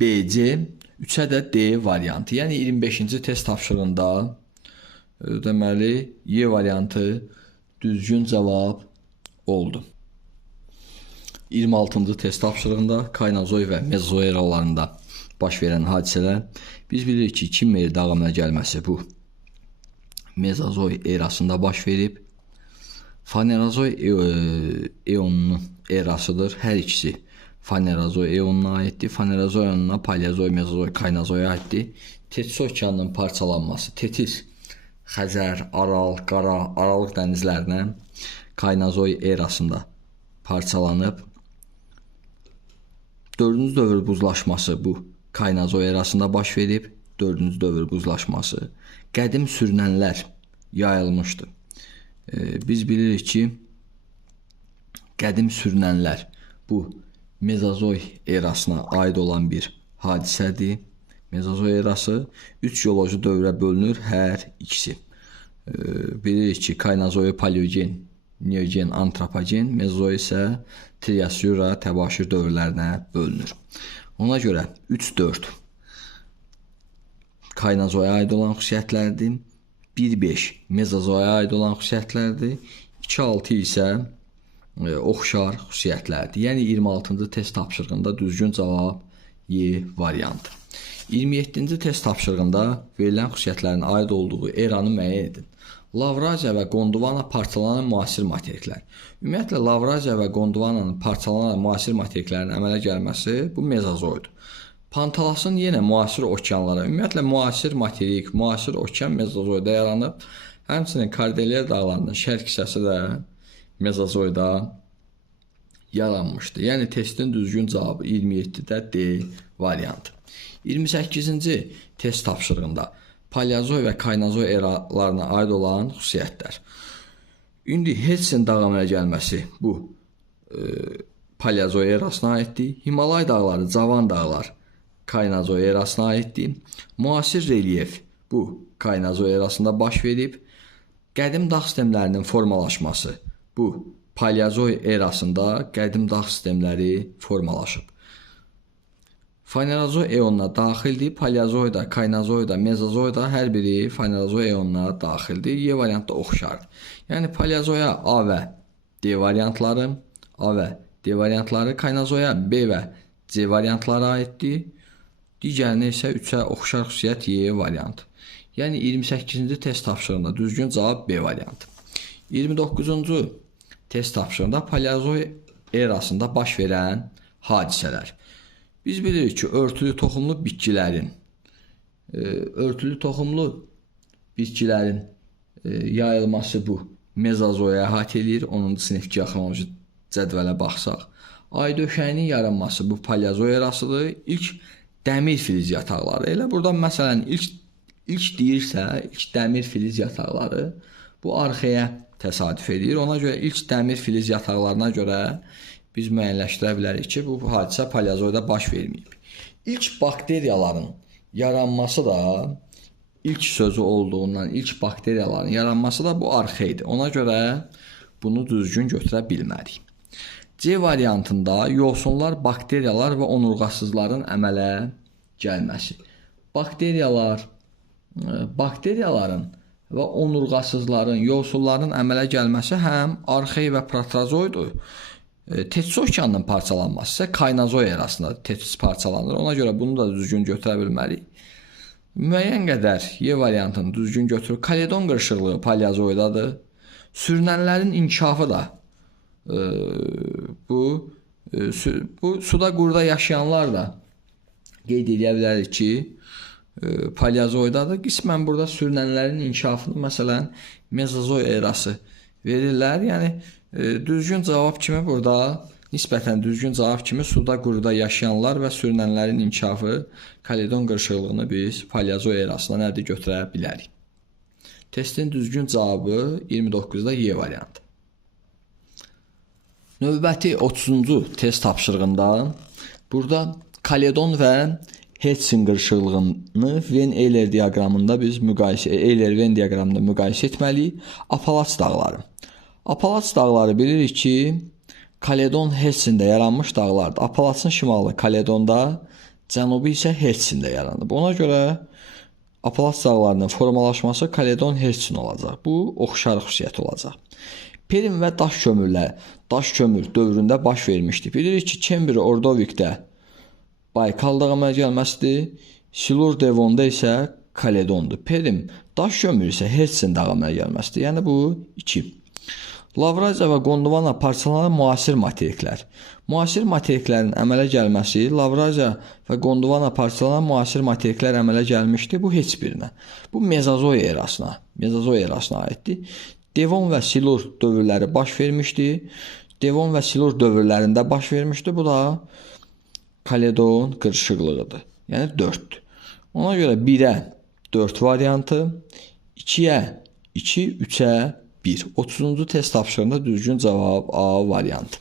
BC, 3-ə də D variantı. Yəni 25-ci test tapşırığında deməli Y variantı düzgün cavab oldu. 26-cı test tapşırığında Kaynazoy və Mezozoy eralarında baş verən hadisələr. Biz bilirik ki, Kimmer dağ əmələ gəlməsi bu Mezozoy erasında baş verib. Fanerozoy eonunun erasıdır. Hər ikisi Fanerozoy eonuna aiddir. Fanerozoy eonuna Paleozoy, Mezozoy, Kaynazoya aiddir. Tetis okeanının parçalanması, Tetis, Xəzər, Aral, Qara, Aralıq dənizlərinə Kaynazoy erasında parçalanıb. 4-cü dövr buzlaşması bu Kaynazoy erasında baş verib. 4-cü dövr buzlaşması. Qədim sürünənlər yayılmışdı. Biz bilirik ki, qədim sürünənlər bu Mezozoy erasına aid olan bir hadisədir. Mezozoy erası 3 geoloji dövrə bölünür, hər ikisi. Bilirik ki, Kaynazoy Paleogen, Neogen, Antropogen, Mezozoy isə Triasura, təbaşir dövrlərinə bölünür. Ona görə 3-4 Kaynazoya aid olan xüsusiyyətlərdir. 1-5 Mezozoya aid olan xüsusiyyətlərdir. 2-6 isə oxşar xüsusiyyətlərdir. Yəni 26-cı test tapşırığında düzgün cavab Y variantı. 27-ci test tapşırığında verilən xüsusiyyətlərin aid olduğu eranı müəyyən edin. Lavraziya və Gondvana parçalanan müasir materiklər. Ümumiyyətlə, Lavraziya və Gondvananın parçalanan müasir materiklərin əmələ gəlməsi bu Mezozoydur. Pantalasın yenə müasir okeanlara, ümumiyyətlə müasir materik, müasir okean Mezozoyda yaranıb. Həmçinin Kordilyer dağlarının şərq hissəsi də Mezozoyda yaranmışdı. Yəni testin düzgün cavabı 27-də D variantı. 28-ci test tapşırığında Paleozoy və Kaynozoy eralarına aid olan xüsusiyyətlər. İndi Hetsin dağ əmələ gəlməsi bu Paleozoy erasına aiddir. Himalay dağları, Cavan dağlar Kaynozoy erasına aiddir. Müasir relyef bu Kaynozoy erasında baş verib. Qədim dağ sistemlərinin formalaşması bu Paleozoy erasında qədim dağ sistemləri formalaşıb. Fanerozoy eonuna daxildir. Paleozoy da, Kaynozoy da, Mezozoy da hər biri Fanerozoy eonuna daxildir. Y variantda oxşardır. Yəni Paleozoya A və D variantları, Kaynozoya B və C variantları aiddir. Digərinə isə 3-ə oxşar xüsusiyyət Y variantı. Yəni 28-ci test tapşırığında düzgün cavab B variantı. 29-cu test tapşırığında Paleozoy erasında baş verən hadisələr. Biz bilirik ki, örtülü toxumlu bitkilərin yayılması bu Mezozoya əhatə edir. 10-cu sinif geoxronoloji cədvələ baxsaq. Ay döşəyinin yaranması bu Paleozoy erasıdır. İlk dəmir filiz yataqları. Elə burada məsələn ilk deyirsə, ilk dəmir filiz yataqları bu arxeyə təsadüf edir. Ona görə ilk dəmir filiz yataqlarına görə biz müəyyənləşdirə bilərik ki, bu hadisə Paleozoyda baş verməyib. İlk bakteriyaların yaranması da ilk sözü olduğundan ilk bakteriyaların yaranması da bu arxeydir. Ona görə bunu düzgün götürə bilmərik. C variantında yosunlar, bakteriyalar və onurğasızların əmələ gəlməsi. Bakteriyaların və onurğasızların, yosunların əmələ gəlməsi həm arxey və proterozoydur. Tetis okeanının parçalanması isə Kaynozoy erasında tetis parçalanır. Ona görə bunu da düzgün götürə bilmərik. Müəyyən qədər Y variantını düzgün götürür. Kaledon qırışıqlığı Paleozoydadır. Sürünənlərin inkişafı da bu suda quruda yaşayanlar da qeyd edə bilərik ki, Paleozoydadır. Qismən burada sürünənlərin inkişafını məsələn Mezozoy erası verirlər. Yəni düzgün cavab kimi burada nisbətən düzgün cavab kimi suda quruda yaşayanlar və sürünənlərin inkişafı Kaledon qırışıqlığını biz Paleozoy erasına nədir götürə bilərik. Testin düzgün cavabı 29-da Y variantı. Növbəti 30-cu test tapşırığında burada Kaledon və Hetsin qırışıqlığını Venn-Eyler diaqramında biz Eyler-Venn diaqramında müqayisə etməliyik. Apalaç dağları. Apalaç dağları bilirik ki, Kaledon Hetsində yaranmış dağlardır. Apalaçın şimalı Kaledonda, cənubu isə Hetsində yaranıb. Ona görə Apalaç dağlarının formalaşması Kaledon Hetsin olacaq. Bu oxşar xüsusiyyət olacaq. Perm və daş kömür dövründə baş vermişdi. Bilirik ki, Kembri Ordovikdə Baykal dağı əmələ gəlməsidir. Silur Devonda isə Kaledondur. Perm, daş kömür isə Hetsin dağı əmələ gəlməsidir. Yəni bu 2. Lavraziya və Gondwana parçalanan müasir materiklər. Müasir materiklərin əmələ gəlməsi, Lavraziya və Gondwana parçalanan müasir materiklər əmələ gəlmişdi. Bu heç birinə. Bu Mezozoy erasına aiddir. Devon və Silur dövrləri baş vermişdi. Devon və Silur dövrlərində baş vermişdi. Bu da Kaledon qırışıqlığıdır. Yəni 4-dür. Ona görə 1-ə 4 variantı, 2-ə 2, 3-ə 1. 30-cu test tapşırığında düzgün cavab A variantı.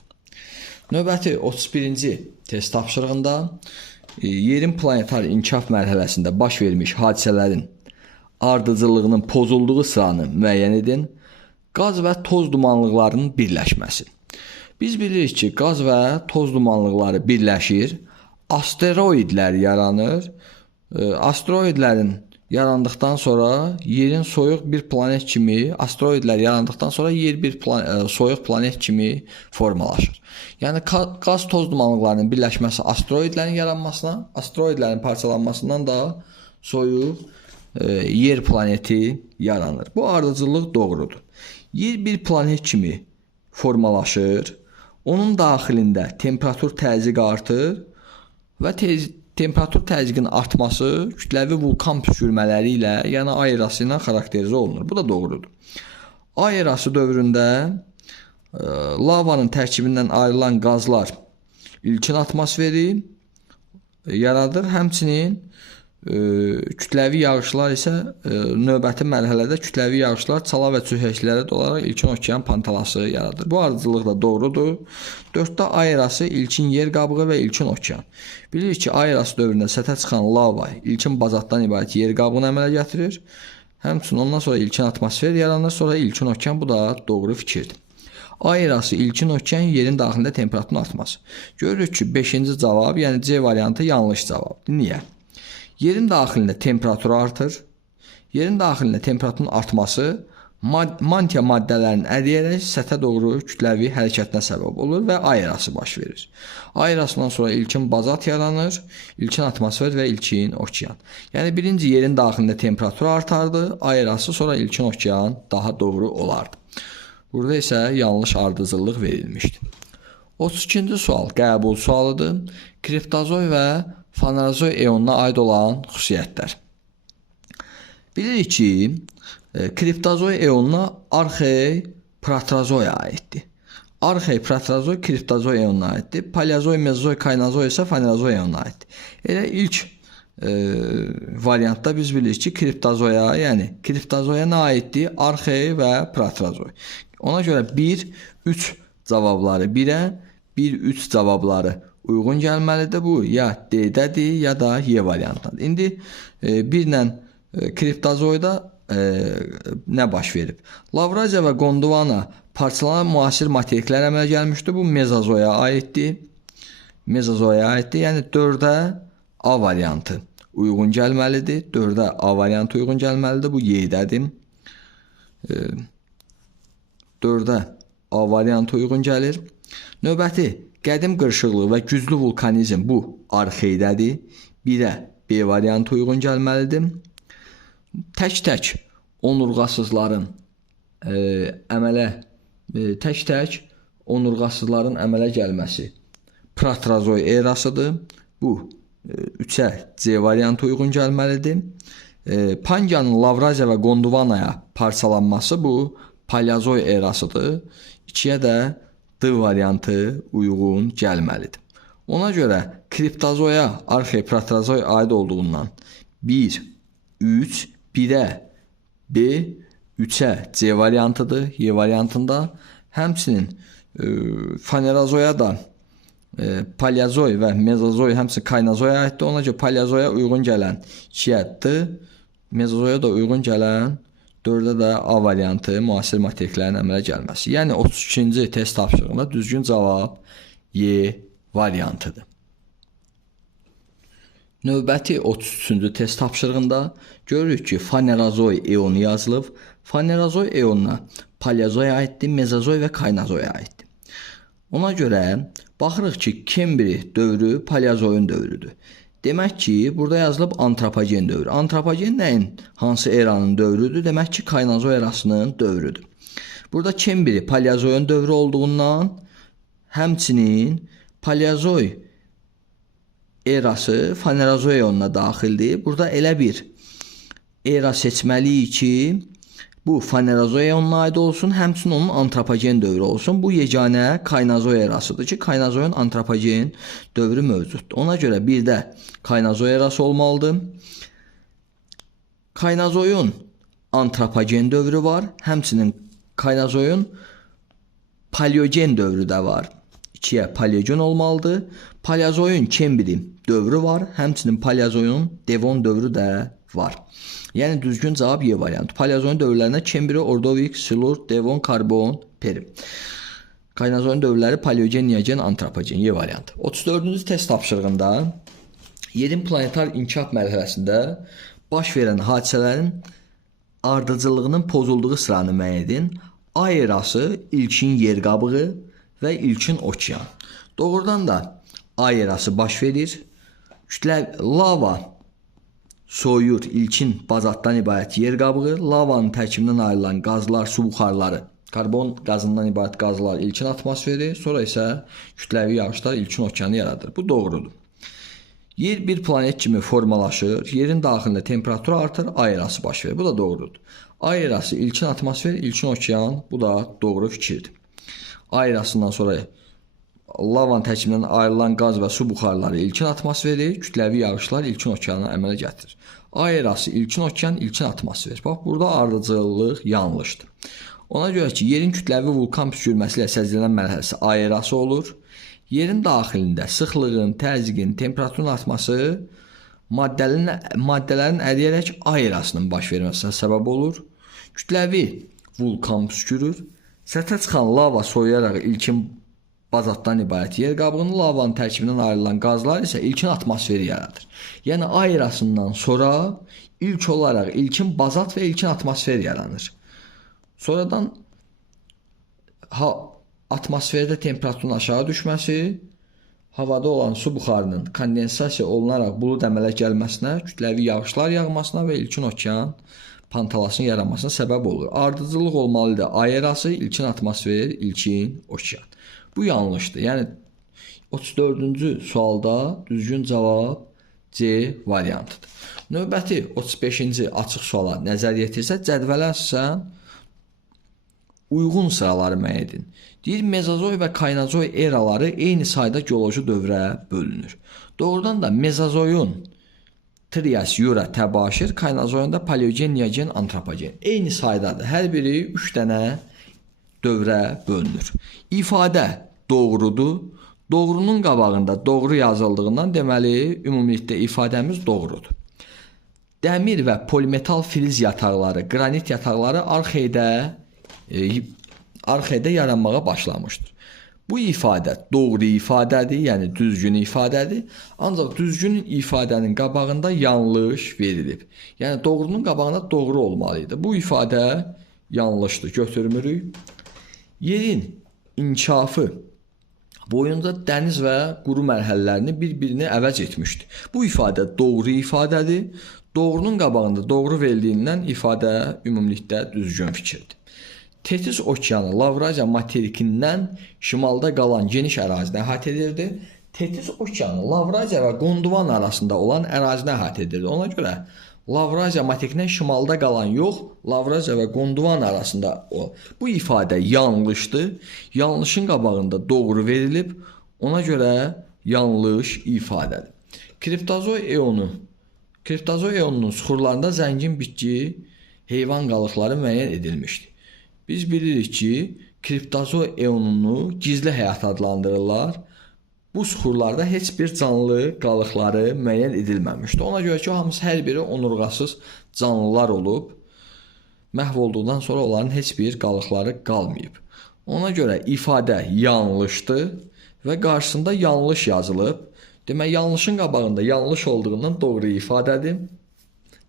Növbəti 31-ci test tapşırığında yerin planetar inkişaf mərhələsində baş vermiş hadisələrin ardıcıllığının pozulduğu sıranı müəyyən edin. Qaz və toz dumanlıqlarının birləşməsi. Biz bilirik ki, qaz və toz dumanlıqları birləşir, asteroidlər yaranır. Asteroidlərin yarandıqdan sonra yerin soyuq bir planet kimi, asteroidlər yarandıqdan sonra yer bir soyuq planet kimi formalaşır. Yəni qaz toz dumanlıqlarının birləşməsi asteroidlərin yaranmasına, asteroidlərin parçalanmasından da soyuq yer planeti yaranır. Bu ardıcıllıq doğrudur. Yer bir planet kimi formalaşır. Onun daxilində temperatur təzyiqi artır və temperatur təzyiqinin artması kütləvi vulkan püskürmələri ilə, yəni ay erası ilə xarakterizə olunur. Bu da doğrudur. Ay erası dövründə lavanın tərkibindən ayrılan qazlar ilkin atmosferi yaradır. Həmçinin Kütləvi yağışlar isə növbəti mərhələdə kütləvi yağışlar çala və çökəklərə dolaraq ilkin okean pantalası yaradır. Bu ardıcıllıq da doğrudur. 4-də ay erası ilkin yer qabığı və ilkin okean. Bilirik ki, ay erası dövründə səthə çıxan lava ilkin bazatdan ibarət yer qabığını əmələ gətirir. Həmçinin ondan sonra ilkin atmosfer yaranır, sonra ilkin okean. Bu da doğru fikirdir. Ay erası ilkin okean yerin daxilində temperaturun artması. Görürük ki, 5-ci cavab, yəni C variantı yanlış cavabdır. Niyə? Yerin daxilində temperatur artır. Yerin daxilində temperaturun artması mantia maddələrinin əriyərək səthə doğru kütləvi hərəkətinə səbəb olur və ay erası baş verir. Ay erasından sonra ilkin bazat yaranır, ilkin atmosfer və ilkin okean. Yəni birinci yerin daxilində temperatur artardı, ay erası sonra ilkin okean daha doğru olardı. Burada isə yanlış ardıcıllıq verilmişdi. 32-ci sual qəbul sualıdır. Kriptozoy və Fanerozoy eonuna aid olan xüsusiyyətlər. Bilirik ki, kriptozoy eonuna arxey proterozoya aiddir. Arxey proterozoy kriptozoy eonuna aiddir. Paleozoy, mezozoy, kaynozoy isə fanerozoy eonuna aiddir. Elə ilk variantda biz bilirik ki, kriptozoya, yəni kriptozoya nə aiddir? Arxey və proterozoy. Ona görə 1-3 cavabları 1-ə, 1-3 cavabları uyğun gəlməlidir. Bu ya D-dədir, ya da Y variantındadır. İndi bir ilə kriptozoyda nə baş verib? Lavraziya və Gondwana parçalanan müasir materiklər əmələ gəlmişdir. Bu mezozoya aiddir. Mezozoya aiddir. Yəni 4-ə A variantı uyğun gəlməlidir. 4-ə A variantı uyğun gəlməlidir. Bu Y-dədir. 4-ə A variantı uyğun gəlir. Növbəti qədim qırışıqlıq və güclü vulkanizm bu arxeydədir. 1-ə B variantı uyğun gəlməlidir. Tək-tək onurğasızların əmələ gəlməsi proterozoy erasıdır. Bu 3-ə C variantı uyğun gəlməlidir. Pangeanın Lavraziya və Gondwanaya parçalanması bu paleozoy erasıdır. 2-yə də D variantı uyğun gəlməlidir. Ona görə kriptozoya arxey proterozoy aid olduğundan 1, 3, 1-ə B, 3-ə C variantıdır. Y variantında. Həmçinin fanerozoya da paleozoy və mezozoy həmçinin kaynozoya aiddir. Ona görə paleozoya uyğun gələn 2-ə D, mezozoya da uyğun gələn 4-də də A variantı müasir materiklərin əmələ gəlməsi. Yəni 32-ci test tapşırığında düzgün cavab Y variantıdır. Növbəti 33-cü test tapşırığında görürük ki, fanerozoy eonu yazılıb. Fanerozoy eonuna paleozoy aiddir, mezozoy və kaynozoy aiddir. Ona görə baxırıq ki, Kembri dövrü paleozoyun dövrüdür. Demək ki, burada yazılıb antropogen dövrü. Antropogen nəyin? Hansı eranın dövrüdür? Demək ki, kaynozoy erasının dövrüdür. Burada Kembri paleozoyun dövrü olduğundan həmçinin paleozoy erası fanerozoy eonuna daxildir. Burada elə bir era seçməliyik ki, bu fanerozoy eonuna aid olsun, həmçinin onun antropogen dövrü olsun. Bu yeganə kaynozoy erasıdır ki, kaynozoyun antropogen dövrü mövcuddur. Ona görə bir də kaynozoy erası olmalıdır. Kaynozoyun antropogen dövrü var, həmçinin kaynozoyun paleogen dövrü də var. 2-yə paleogen olmalıdır. Paleozoyun Kembri dövrü var, həmçinin paleozoyun devon dövrü də var. Yəni düzgün cavab Y variantı. Paleozoyun dövrlərinə Kembri, Ordovik, Silur, Devon, Karbon, Perm. Kaynozoyun dövrləri paleogen, neogen, antropogen. Y variantı. 34-cü test tapşırığında yerin planetar inkişaf mərhələsində baş verən hadisələrin ardıcıllığının pozulduğu sıranı müəyyən edin. Ay erası, ilkin yer qabığı və ilkin okean. Doğrudan da ay erası baş verir. Lava soyur ilkin bazatdan ibarət yer qabığı. Lavanın tərkibindən ayrılan qazlar, su buxarları, karbon qazından ibarət qazlar ilkin atmosferi, sonra isə kütləvi yağışlar ilkin okeanı yaradır. Bu doğrudur. Yer bir planet kimi formalaşır. Yerin daxilində temperatur artır, ay erası baş verir. Bu da doğrudur. Ay erası ilkin atmosfer, ilkin okean. Bu da doğru fikirdir. Ay erasından sonra lavanın tərkibindən ayrılan qaz və su buxarları ilkin atmosferi, kütləvi yağışlar ilkin okeanı əmələ gətirir. Ay erası ilkin okean, ilkin atmosfer. Bax, burada ardıcıllıq yanlışdır. Ona görə ki, yerin kütləvi vulkan püskürməsi ilə səciyyələnmə mərhələsi ay erası olur. Yerin daxilində sıxlığın, təzyiqin, temperaturun artması maddələrin əriyərək ay erasının baş verməsinə səbəb olur. Kütləvi vulkan püskürür. Səthə çıxan lava soyuyaraq ilkin bazatdan ibarət yer qabığını, lavanın tərkibindən ayrılan qazlar isə ilkin atmosferi yaradır. Yəni ay erasından sonra ilk olaraq ilkin bazat və ilkin atmosfer yaranır. Sonradan atmosferdə temperaturun aşağı düşməsi, havada olan su buxarının kondensasiya olunaraq bulud əmələ gəlməsinə, kütləvi yağışlar yağmasına və ilkin okean pantalasının yaranmasına səbəb olur. Ardıcıllıq olmalıdır. Ay erası, ilkin atmosfer, ilkin okean. Bu yanlışdır. Yəni 34-cü sualda düzgün cavab C variantıdır. Növbəti 35-ci açıq suala nəzər yetirsə, cədvələ əsasən uyğun sıraları müəyyən edin. Deyir, mezozoy və kaynazoy eraları eyni sayda geoloji dövrə bölünür. Doğrudan da mezozoyun Trias, Yura, Təbaşir, kaynazoyunda paleogen, neogen, antropogen eyni saydadır. Hər biri 3 dənə dövrə bölünür. İfadə doğrudur. Doğrunun qabağında doğru yazıldığından deməli ümumilikdə ifadəmiz doğrudur. Dəmir və polimetal filiz yataqları, qranit yataqları arxedə yaranmağa başlamışdır. Bu ifadə doğru ifadədir, yəni düzgün ifadədir. Ancaq düzgün ifadənin qabağında yanlış verilib. Yəni doğrunun qabağında doğru olmalıydı. Bu ifadə yanlışdır. Götürmürük. Yerin inkişafı boyunca dəniz və quru mərhələlərini bir-birini əvəz etmişdir. Bu ifadə doğru ifadədir. Doğrunun qabağında doğru verildiyindən ifadə ümumilikdə düzgün fikirdir. Tetis okeanı Lavrasiya materikindən şimalda qalan geniş ərazini əhatə edirdi. Tetis okeanı Lavrasiya və Gondwana arasında olan ərazini əhatə edirdi. Ona görə Lavrasiya materikindən şimalda qalan yox, Lavrasiya və Gondwana arasında o. Bu ifadə yanlışdır. Yanlışın qabağında doğru verilib. Ona görə yanlış ifadədir. Kriptozoy eonunun suxurlarında zəngin bitki, heyvan qalıqları müəyyən edilmişdir. Biz bilirik ki, kriptozoy eonunu gizli həyat adlandırırlar. Bu suxurlarda heç bir canlı qalıqları müəyyən edilməmişdir. Ona görə ki, hamısı hər biri onurğasız canlılar olub. Məhv olduqdan sonra onların heç bir qalıqları qalmayıb. Ona görə ifadə yanlışdır və qarşısında yanlış yazılıb. Demək, yanlışın qabağında yanlış olduğundan doğru ifadədir.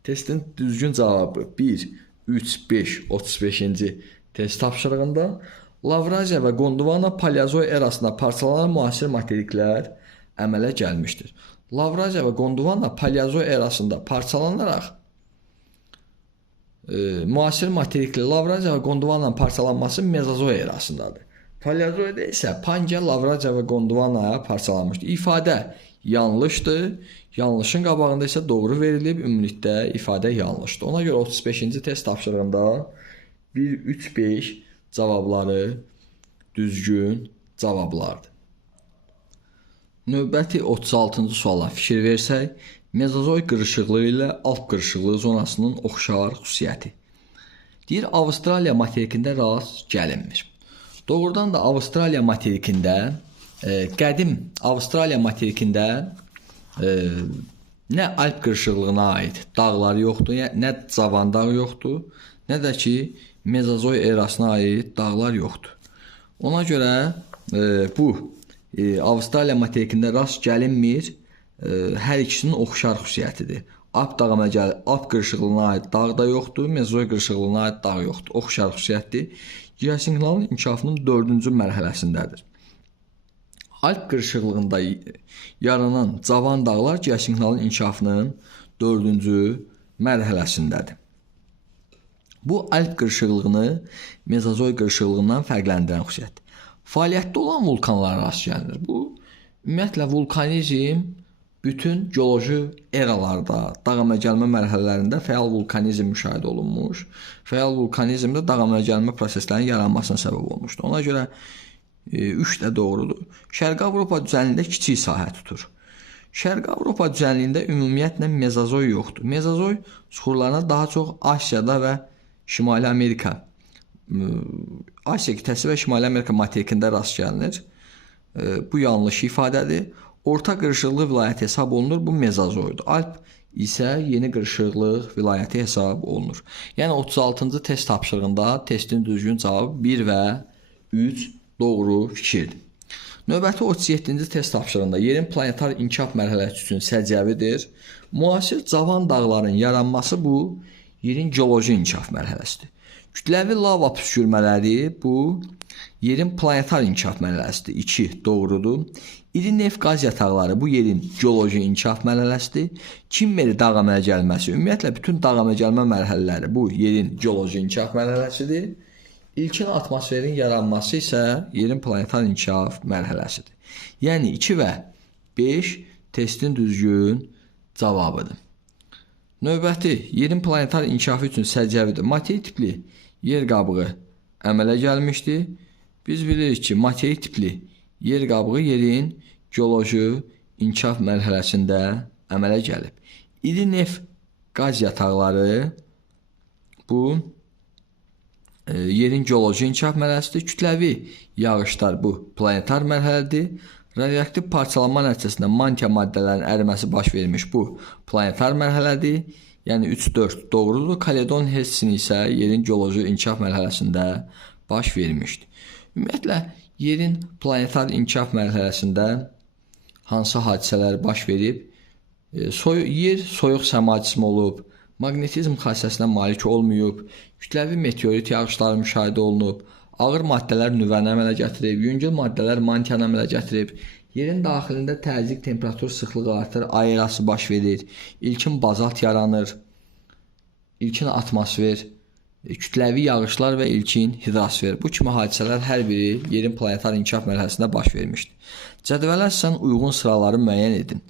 Testin düzgün cavabı 1, 3, 5, 35-ci test tapşırığında Lavrasiya və Gondwana paleozoy erasında parçalanan müasir materiklər əmələ gəlmişdir. Lavrasiya və Gondwana paleozoy erasında parçalanaraq müasir materiklər Lavrasiya və Gondwananın parçalanması mezozoy erasındadır. Paleozoyda isə Pangeya, Lavrasiya və Gondwanaya parçalanmışdır. İfadə yanlışdır. Yanlışın qabağında isə doğru verilib, ümumilikdə ifadə yanlışdır. Ona görə 35-ci test tapşırığında 1, 3, 5 cavabları düzgün cavablardır. Növbəti 36-cı suala fikir versək, mezozoy qırışıqlığı ilə alp qırışıqlığı zonasının oxşar xüsusiyyəti. Deyir, Avstraliya materikində rast gəlinmir. Doğrudan da Avstraliya materikində, qədim Avstraliya materikində nə alp qırışıqlığına aid dağlar yoxdur, nə cavan dağ yoxdur, nə də ki, mezozoy erasına aid dağlar yoxdur. Ona görə bu Avstraliya materikində rast gəlinmir, hər ikisinin oxşar xüsusiyyətidir. Alp qırışıqlığına aid dağ da yoxdur, mezozoy qırışıqlığına aid dağ yoxdur. Oxşar xüsusiyyətdir. Geosinklinalın inkişafının 4-cü mərhələsindədir. Alp qırışıqlığında yaranan cavan dağlar geosinklinalın inkişafının 4-cü mərhələsindədir. Bu alp qırışıqlığını mezozoy qırışıqlığından fərqləndirən xüsusiyyətdir. Fəaliyyətdə olan vulkanlara rast gəlinir. Bu, ümumiyyətlə vulkanizm bütün geoloji eralarda, dağ-əmələ-gəlmə mərhələlərində fəal vulkanizm müşahidə olunmuş. Fəal vulkanizmdə dağ-əmələ-gəlmə proseslərinin yaranmasına səbəb olmuşdur. Ona görə 3 də doğrudur. Şərqi Avropa düzənliyində kiçik sahə tutur. Şərqi Avropa düzənliyində ümumiyyətlə mezozoy yoxdur. Mezozoy süxurlarına daha çox Asiyada və Şimali Amerika, Asiya qitəsi və Şimali Amerika materikində rast gəlinir. Bu yanlış ifadədir. Orta qırışıqlıq vilayəti hesab olunur. Bu mezozoydur. Alp isə yeni qırışıqlıq vilayəti hesab olunur. Yəni 36-cı test tapşırığında testin düzgün cavabı 1 və 3 doğru fikirdir. Növbəti 37-ci test tapşırığında yerin planetar inkişaf mərhələsi üçün səciyyəvidir. Müasir cavan dağların yaranması bu yerin geoloji inkişaf mərhələsidir. Kütləvi lava püskürmələri bu yerin planetar inkişaf mərhələsidir. 2 doğrudur. İri neft qaz yataqları bu yerin geoloji inkişaf mərhələsidir. Kimmeri dağ əmələ gəlməsi, ümumiyyətlə bütün dağ əmələ gəlmə mərhələləri bu yerin geoloji inkişaf mərhələsidir. İlkin atmosferin yaranması isə yerin planetar inkişaf mərhələsidir. Yəni 2 və 5 testin düzgün cavabıdır. Növbəti yerin planetar inkişafı üçün səciyyəvidir. Materik tipli yer qabığı əmələ gəlmişdir. Biz bilirik ki, materik tipli yer qabığı yerin geoloji inkişaf mərhələsində əmələ gəlib. İri neft qaz yataqları bu yerin geoloji inkişaf mərhələsidir. Kütləvi yağışlar bu planetar mərhələdir. Radioaktiv parçalanma nəticəsində mantia maddələrinin əriməsi baş vermiş bu planetar mərhələdir. Yəni 3-4 doğrudur. Kaledon Helsini isə yerin geoloji inkişaf mərhələsində baş vermişdir. Ümumiyyətlə yerin planetar inkişaf mərhələsində hansı hadisələr baş verib? Yer soyuq səma cismi olub, maqnetizm xassəsinə malik olmayıb, kütləvi meteorit yağışları müşahidə olunub, ağır maddələr nüvəni əmələ gətirib, yüngül maddələr mantiyanı əmələ gətirib, yerin daxilində təzyiq, temperatur, sıxlıq artır, aerası baş verir, ilkin bazalt yaranır, ilkin atmosfer, kütləvi yağışlar və ilkin hidrosfer. Bu kimi hadisələr hər biri yerin planetar inkişaf mərhələsində baş vermişdir. Cədvələ əsasən uyğun sıraları müəyyən edin.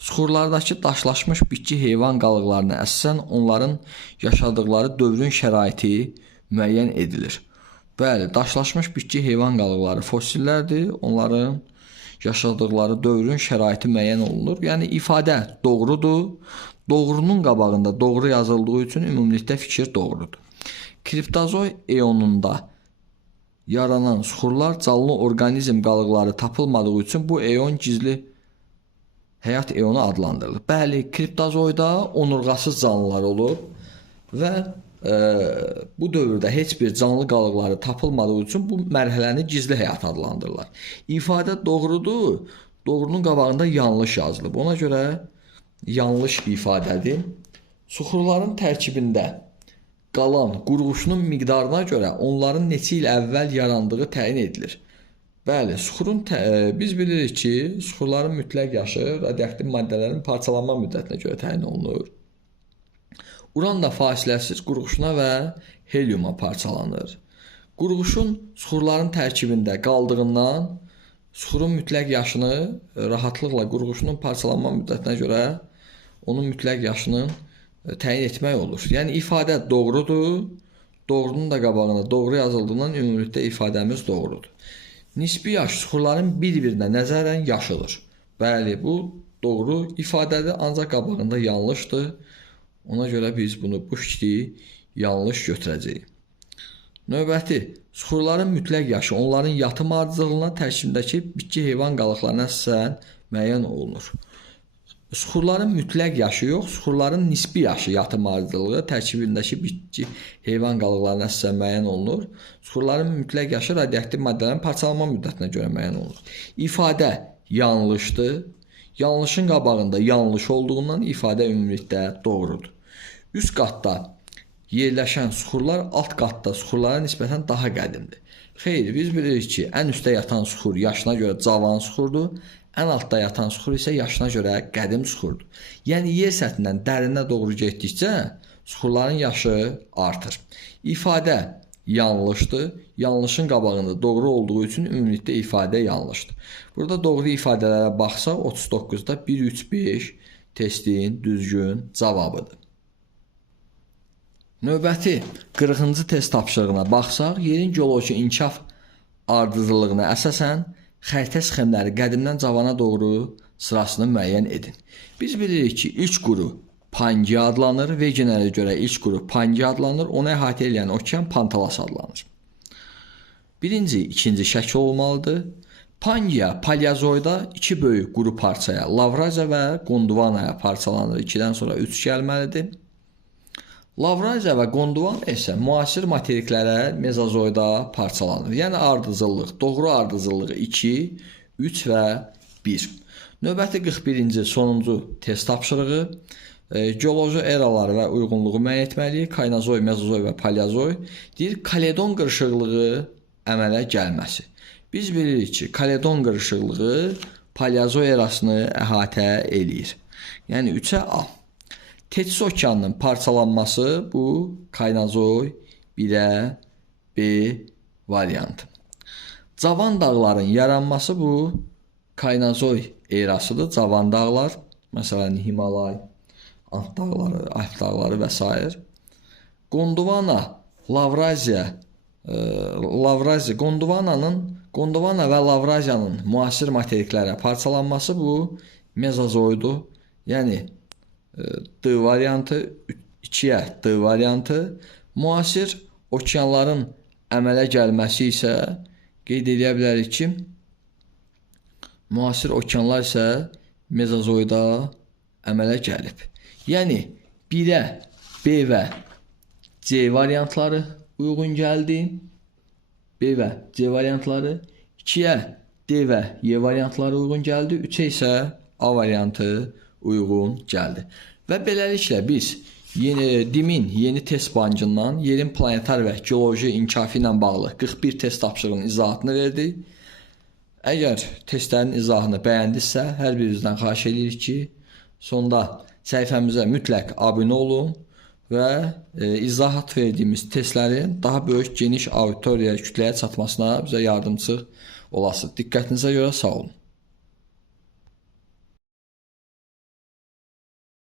Süxurlardakı daşlaşmış bitki heyvan qalıqlarına əsasən onların yaşadıkları dövrün şəraiti müəyyən edilir. Bəli, daşlaşmış bitki heyvan qalıqları fosillərdir. Onların yaşadıkları dövrün şəraiti müəyyən olunur. Yəni ifadə doğrudur. Doğrunun qabağında doğru yazıldığı üçün ümumilikdə fikir doğrudur. Kriptozoy eonunda yaranan süxurlar canlı orqanizm qalıqları tapılmadığı üçün bu eon gizli həyat eonu adlandırılır. Bəli, kriptozoyda onurğasız canlılar olub və bu dövrdə heç bir canlı qalıqları tapılmadığı üçün bu mərhələni gizli həyat adlandırırlar. İfadə doğrudur. Doğrunun qabağında yanlış yazılıb. Ona görə yanlış ifadədir. Süxurların tərkibində qalan qurğuşunun miqdarına görə onların neçə il əvvəl yarandığı təyin edilir. Bəli, biz bilirik ki, süxurların mütləq yaşı radioaktiv maddələrin parçalanma müddətinə görə təyin olunur. Uran da fasiləsiz qurğuşuna və helyuma parçalanır. Qurğuşun süxurların tərkibində qaldığından süxurun mütləq yaşını rahatlıqla qurğuşunun parçalanma müddətinə görə onun mütləq yaşını təyin etmək olur. Yəni ifadə doğrudur. Doğrunun da qabağına doğru yazıldığından ümumilikdə ifadəmiz doğrudur. Nisbi yaş süxurların bir-birinə nəzərən yaşıdır. Bəli, bu doğru ifadədir, ancaq qabağında yanlışdır. Ona görə biz bu fikri yanlış götürəcəyik. Növbəti, süxurların mütləq yaşı onların yatım ardıcıllığına tərkibindəki bitki heyvan qalıqlarına əsasən müəyyən olunur. Süxurların mütləq yaşı yox, süxurların nisbi yaşı yatım ardıcılığı tərkibindəki bitki heyvan qalıqlarına əsasən müəyyən olunur. Süxurların mütləq yaşı radioaktiv maddələrin parçalanma müddətinə görə müəyyən olunur. İfadə yanlışdır. Yanlışın qabağında yanlış olduğundan ifadə ümumilikdə doğrudur. Üst qatda yerləşən süxurlar alt qatda süxurlara nisbətən daha qədimdir. Xeyr, biz bilirik ki, ən üstdə yatan süxur yaşına görə cavan süxurdur. Ən altda yatan süxur isə yaşına görə qədim süxurdur. Yəni yer səthindən dərinə doğru getdikcə süxurların yaşı artır. İfadə yanlışdır. Yanlışın qabağında doğru olduğu üçün ümumilikdə ifadə yanlışdır. Burada doğru ifadələrə baxsaq 39-da 1-3-5 testin düzgün cavabıdır. Növbəti 40-cı test tapşırığına baxsaq, yerin geoloji inkişaf ardıcıllığına əsasən xəritə sxemləri qədimdən cavana doğru sırasını müəyyən edin. Biz bilirik ki, ilk quru Pangaea adlanır. Wegenerə görə ilk quru Pangaea adlanır. Onu əhatə edən okean Pantalas adlanır. Birinci, ikinci şəkil olmalıdır. Pangaea Paleozoyda iki böyük quru parçaya, Lavraziya və Gondvanaya parçalanır. 2-dən sonra 3 gəlməlidir. Lavraziya və Gondvana isə müasir materiklərə Mezozoyda parçalanır. Yəni ardıcıllıq, doğru ardıcıllığı 2, 3 və 1. Növbəti 41-ci sonuncu test tapşırığı geoloji eraları və uyğunluğu müəyyən etməliyik. Kaynozoy, Mezozoy və Paleozoy deyir, Kaledon qırışıqlığı əmələ gəlməsi. Biz bilirik ki, Kaledon qırışıqlığı Paleozoy erasını əhatə eləyir. Yəni 3-ə A. Tetis okeanının parçalanması bu Kaynozoy 1-ə B variantı. Cavan dağların yaranması bu Kaynozoy erasıdır. Cavan dağlar, məsələn Himalay, Ant dağları, Alp dağları və s. Gondvana, Lavraziya, Gondvana və Lavraziyanın müasir materiklərə parçalanması bu Mezozoydur. Yəni D variantı, 2-yə D variantı. Müasir okeanların əmələ gəlməsi isə qeyd edə bilərik ki, müasir okeanlar isə Mezozoyda əmələ gəlib. Yəni 1-ə B və C variantları uyğun gəldi. B və C variantları. 2-yə D və Y variantları uyğun gəldi. 3-ə isə A variantı uyğun gəldi. Və beləliklə biz DİM-in yeni test bankından yerin planetar və geoloji inkişafı ilə bağlı 41 test tapşırığının izahatını verdik. Əgər testlərin izahını bəyəndinizsə, hər birinizdən xahiş edirik ki, sonda səhifəmizə mütləq abunə olun və izahat verdiyimiz testlərin daha böyük, geniş auditoriya kütləyə çatmasına bizə yardımçı olasınız. Diqqətinizə görə sağ olun.